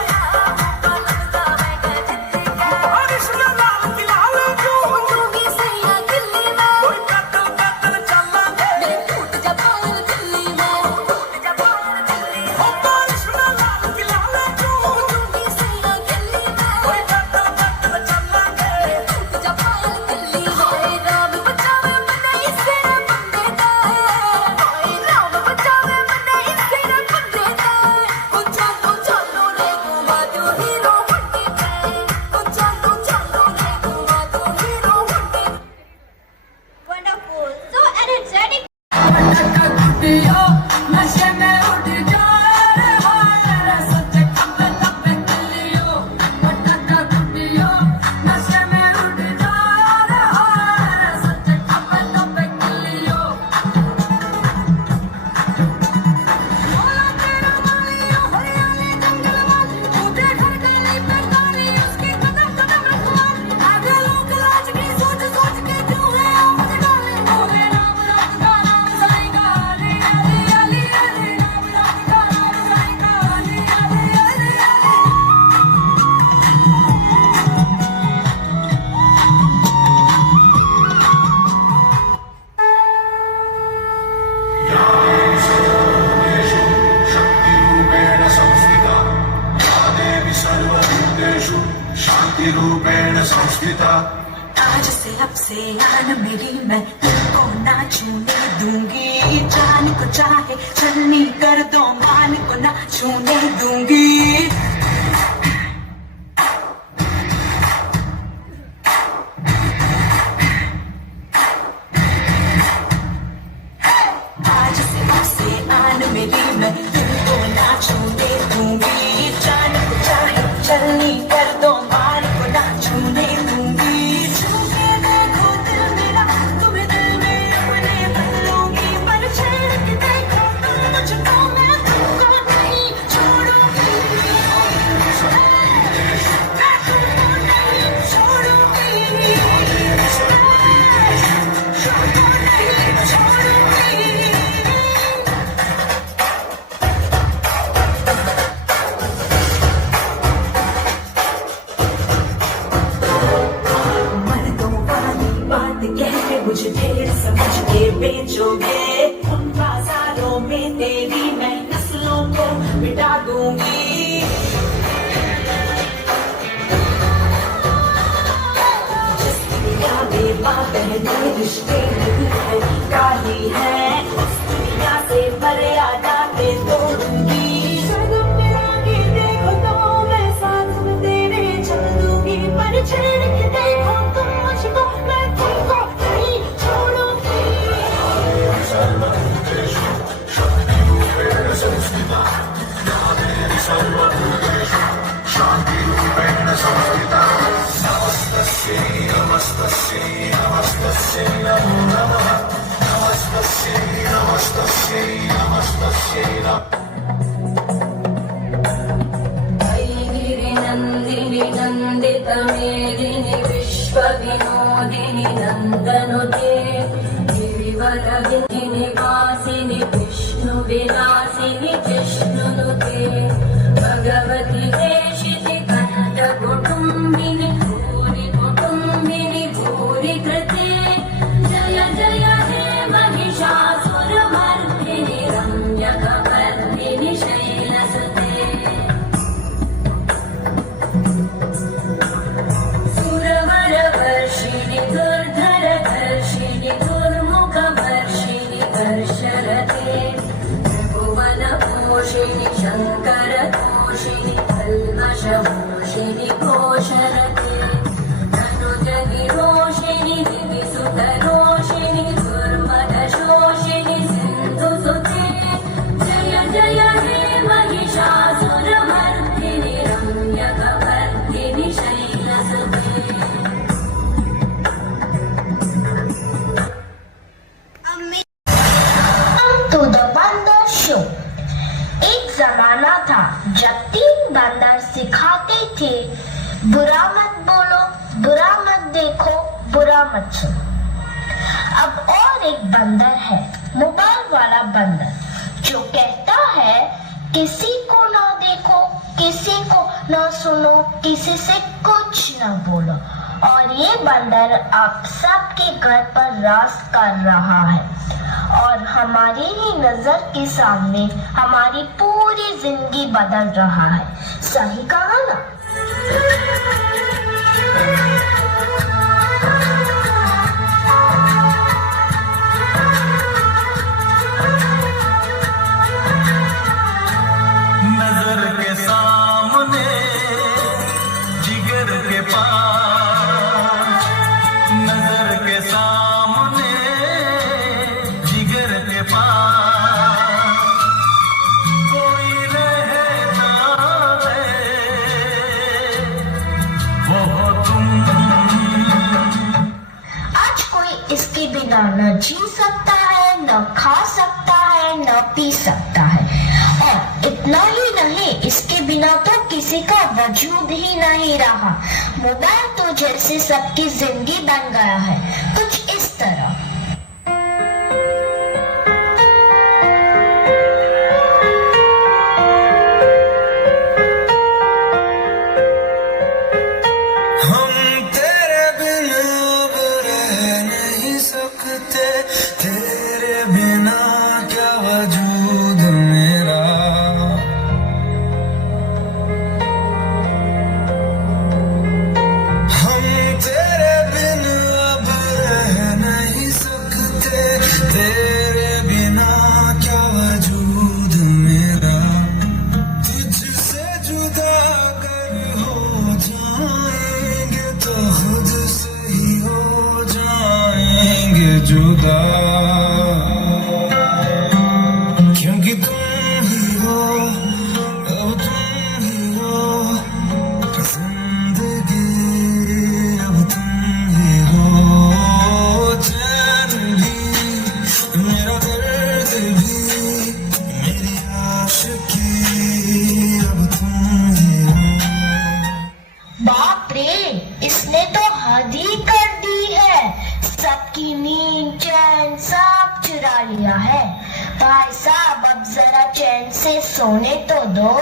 बारिश में लाल की लाल जो चूड़ी सैया दिल्ली में कोई कतल कतल चला दे मैं टूट जा पायल दिल्ली में टूट जा पायल दिल्ली में बारिश में लाल की लाल जो चूड़ी सैया दिल्ली में कोई कतल कतल चला दे टूट जा पायल दिल्ली में राम बचावे मने इससे बंदे दा राम बचावे मने इससे बंदे दा चलो चलो रे घुमा दो हीरो बंदी पे चलो चलो रे घुमा दो हीरो बंदी Wonderful, so energetic. नशे में उठ जा रहा है सच खपे खपे दिलियो पटका कुटियो नशे में उठ जा रहा है सच खपे खपे दिलियो बोला तेरा मालियो हरियाली जंगल वाली मुझे घर गली पे डाली उसकी कदम कदम रखवाली आगे लोग लाज की सोच सोच के क्यों है आंख डाले बोले राम राम का नाम साईं अली अली अली अली राम राम का नाम साईं अली अली अली अली शक्तिरूपेण संस्थिता या देवी सर्वभूतेषु शान्तिरूपेण संस्थिता आज से अब से आन मेरी मैं तुमको ना छूने दूंगी जान को चाहे छलनी कर दो मान को ना छूने दूंगी आज से अब से आन मेरी मैं तुमको ना छूने दूंगी जान को चाहे छलनी कर दो मान को ना छूने दूंगी छूके देखो दिल मेरा तुम्हें दिल में अपने बन लूंगी पर छेड़ के देखो तुम मुझको मैं तुमको नहीं छोड़ूंगी मैं तुमको नहीं छोड़ूंगी तुमको नहीं छोड़ूंगी मर्दों वाली बात कह के मुझे ढेर समझ के बेचोगे तुम बाजारों में तेरी मैं नस्लों को मिटा दूंगी पहले रिश्ते नहीं है काली है उस दुनिया से मर्यादा के तोड़ूंगी सनम मेरा के देखो तो मैं साथ में तेरे चल दूंगी पर छेड़ के देखो तुम मुझको मैं तुमको नहीं छोड़ूंगी नंदिनी नंदित मेदिनी विश्व विनोदिनी नंदनुते गिरिवरगिनी वासिनी विष्णु विलासिनी जिष्णुनुते भगवती देशिति कंठ कुटुंबिनी भूरि कुटुंबिनी भूरि कृते जय जय हे महिषासुरमर्दिनि रम्यकवर्दिनि शैलसुते सुरवरवर्षिणि दुर्धरधर्षिणि दुर्मुखवर्षिणि कर्षरते त्रिभुवनपोषिणि शङ्करतोषिणि कल्मषभूषिणि घोषरते धनुजनिरोषिणि दिविसुतरोषिणि दुर्मदशोषिणि सिन्धुसुते जय जय हे Mahishasuramardini रम्यकवर्दिनि शैलसुते To the Bandar Show. एक जमाना था जब 3 बंदर सिखाते थे बुरा मत बोलो, बुरा मत देखो, बुरा मत सुनो। अब और एक बंदर है, मोबाइल वाला बंदर, जो कहता है किसी को ना देखो, किसी को ना सुनो, किसी से कुछ ना बोलो। और ये बंदर आप सबके घर पर राज कर रहा है और हमारी ही नजर के सामने हमारी पूरी जिंदगी बदल रहा है। सही कहा ना? नजर के सामने जिगर के पास नजर के सामने जिगर के पास कोई रहता है वो तुम। आज कोई इसके बिना न जी सकता है, न खा सकता है, न पी सकता है। और इतना ही नहीं, इसके बिना तो किसी का वजूद ही नहीं रहा। मोबाइल तो जैसे सबकी जिंदगी बन गया है, कुछ इस तरह। हम तेरे बिना अब रह नहीं सकते, तेरे बिना क्या वजूद मेरा। हम तेरे बिना अब रह नहीं सकते, तेरे बिना क्या वजूद मेरा। तुझसे जुदा अगर हो जाएंगे तो खुद से ही हो जाएंगे जुदा। क्योंकि तुम ही हो, अब तुम ही हो जिंदगी, अब तुम ही हो चैन भी, मेरा दर्द भी, मेरी आशिकी, अब तुम ही हो। बाप रे, इसने तो हद ही कर दी है। सबकी नींद चैन सब चुरा लिया है। भाई साहब, अब जरा चैन से सोने तो दो।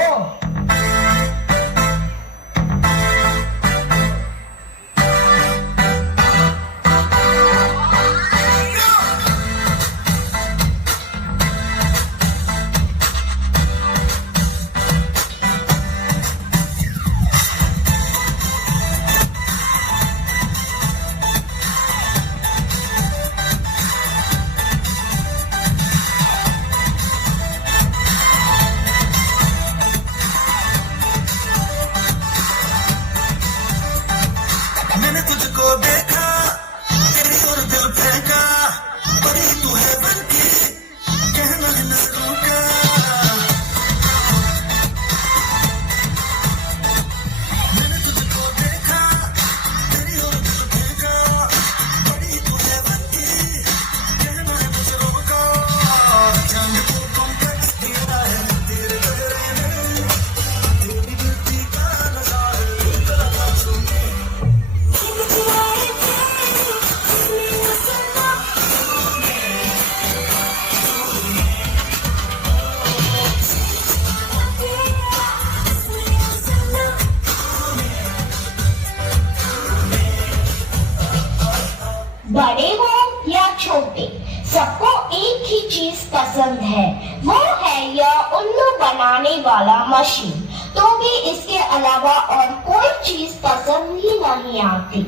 पसंद है, वो है यह उल्लू बनाने वाला मशीन। तो भी इसके अलावा और कोई चीज पसंद ही नहीं आती।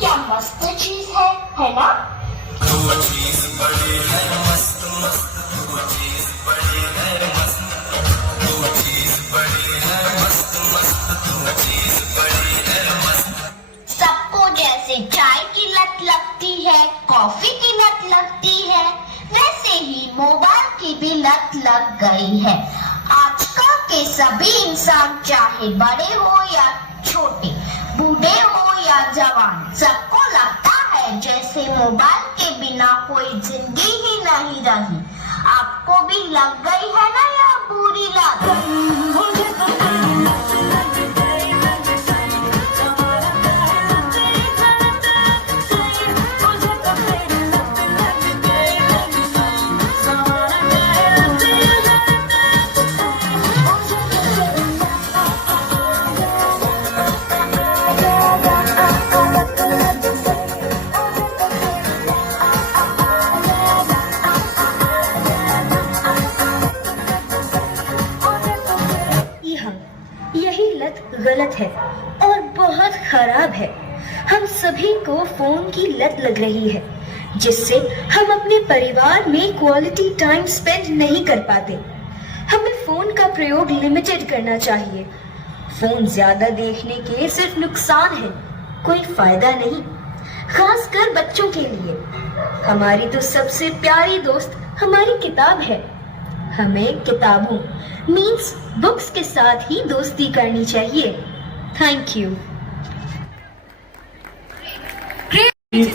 क्या मस्त चीज है ना? सबको जैसे चाय की लत लगती है, कॉफी की लत लगती है, वैसे ही मोबाइल की भी लत लग गई है। आजकल के सभी इंसान, चाहे बड़े हो या छोटे, बूढ़े हो या जवान, सबको लगता है जैसे मोबाइल के बिना कोई जिंदगी ही नहीं रही। आपको भी लग गई है ना यह बुरी लत? यही लत गलत है और बहुत खराब है। हम सभी को फोन की लत लग रही है, जिससे हम अपने परिवार में क्वालिटी टाइम स्पेंड नहीं कर पाते। हमें फोन का प्रयोग लिमिटेड करना चाहिए। फोन ज्यादा देखने के सिर्फ नुकसान है, कोई फायदा नहीं, खासकर बच्चों के लिए। हमारी तो सबसे प्यारी दोस्त हमारी किताब है। हमें किताबों मीन्स बुक्स के साथ ही दोस्ती करनी चाहिए। Thank you.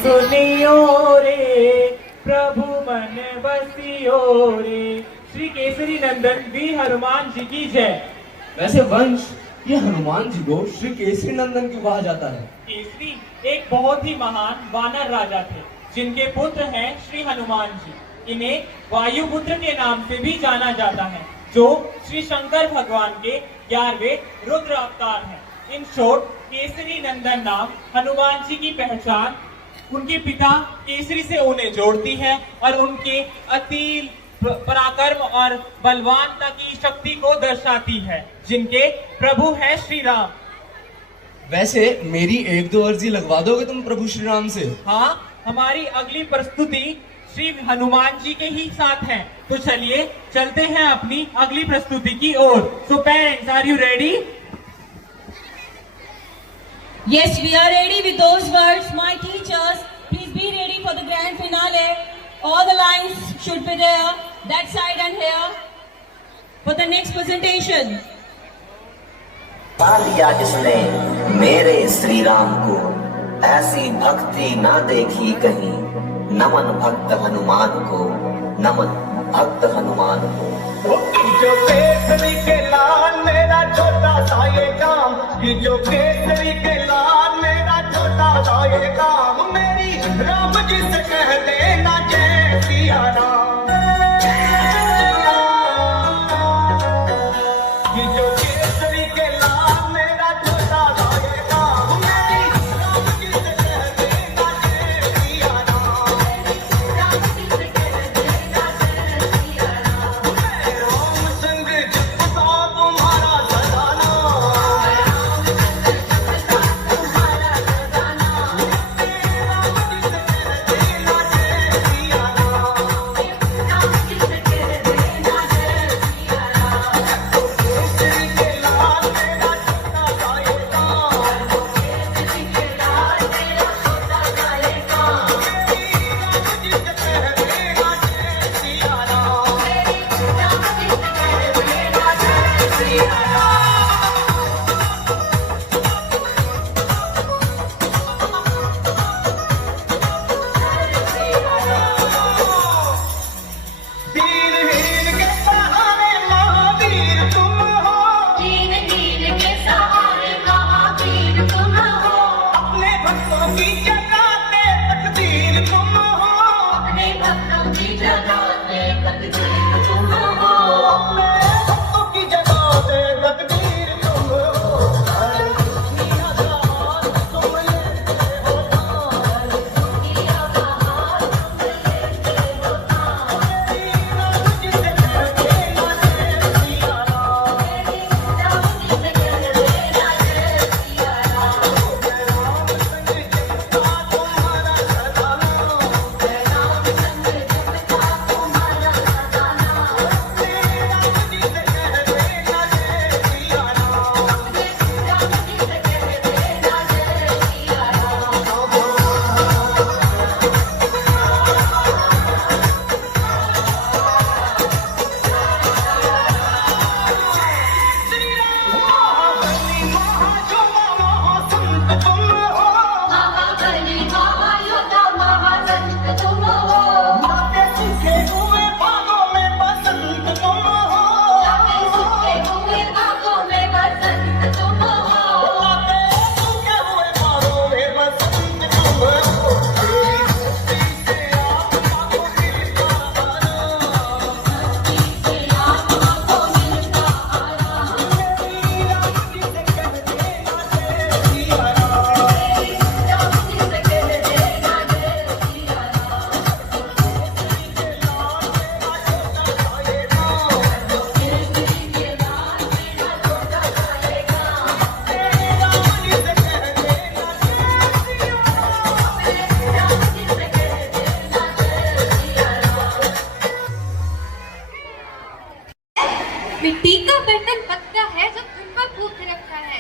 सुनियो रे प्रभु मन बसियो रे। श्री केसरी नंदन वी हनुमान जी की जय। वैसे वंश, ये हनुमान जी को श्री केसरी नंदन क्यों कहा जाता है? केसरी एक बहुत ही महान वानर राजा थे, जिनके पुत्र हैं श्री हनुमान जी। इन्हें वायुपुत्र के नाम से भी जाना जाता है, जो श्री शंकर भगवान के 11वें रुद्र अवतार हैं। इन शॉर्ट, केसरी नंदन नाम हनुमान जी की पहचान उनके पिता केसरी से उन्हें जोड़ती है और उनके अति पराक्रम और बलवानता की शक्ति को दर्शाती है, जिनके प्रभु है श्री राम। वैसे मेरी 1-2 अर्जी लगवा दोगे तुम प्रभु श्री राम से? हाँ, हमारी अगली प्रस्तुति श्री हनुमान जी के ही साथ है। तो चलिए चलते हैं अपनी अगली प्रस्तुति की ओर। So parents, are you ready? Yes, we are ready with those words. My teachers, please be ready for the grand finale. All the lines should be there, that side and here, for the next presentation. पा लिया जिसने मेरे श्री राम को, ऐसी भक्ति ना देखी कहीं। नमन भक्त हनुमान को, नमन भक्त हनुमान को। जो केसरी के लाल मेरा छोटा सा ये काम, ये जो केसरी के लाल मेरा छोटा सा ये काम, मेरी राम जी से कह देना जय सिया राम। ये जो केसरी के लाल मेरा छोटा सा ये काम, मेरी राम जी से कह देना जय सिया राम। राम जी से कह देना जय सिया राम। राम संग जपता तुम्हारा सदा नाम, राम संग जपता तुम्हारा सदा नाम। राम जी से कह देना जय सिया मिट्टी का बर्तन पकता है जो धुन पर फूंक रखता है।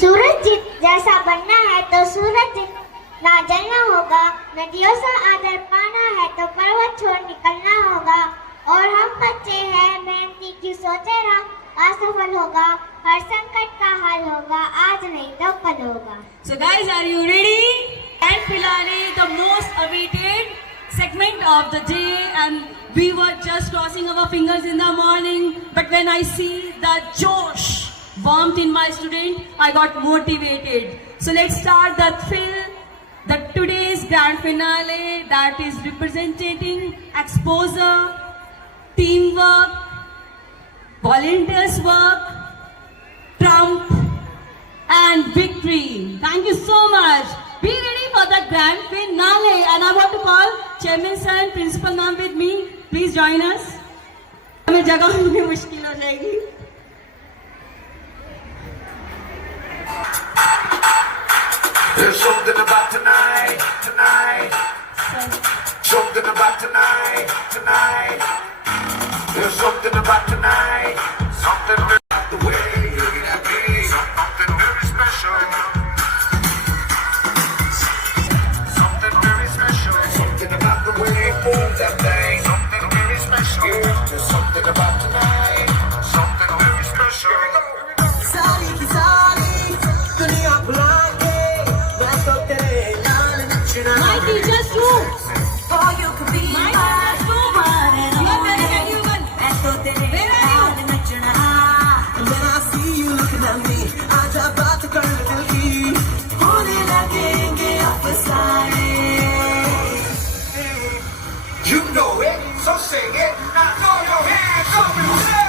सूरज जैसा बनना है तो सूरज ना जलना होगा, नदियों से आदर पाना है तो पर्वत छोड़ निकलना होगा। और हम बच्चे हैं मेहनती की सोचे रहा असफल होगा, हर संकट का हल होगा, आज नहीं तो कल होगा। So guys, are you ready? And finale, the most awaited segment of the day, and we were just crossing our fingers in the morning, but when I see the Josh, warmth in my student, I got motivated. So let's start the today's grand finale, that is representing exposure, teamwork, volunteers work, trump and victory. Thank you so much. Be ready for the grand finale, and I want to call Chairman sir and Principal ma'am with me. Please join us. हमें जगह में मुश्किल हो जाएगी. There's something about tonight, something about tonight. There's something about tonight, something about the way you look at me, something very special. Something very special. Something about the way you move that thing, something very special. Yeah, there's something about tonight, something very special. सारी की सारी दुनिया भुला के मैं तो तेरे नाल नचना। My teachers too. Oh, you could be my one and only. मैं तो तेरे नाल नचना। And when I see you looking at me, आजा बात कर दिल की, होने लगेंगे अफसाने। You know it, so sing it. Now throw your hands up and say.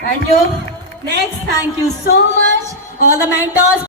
Thank you. Next, thank you so much, all the mentors.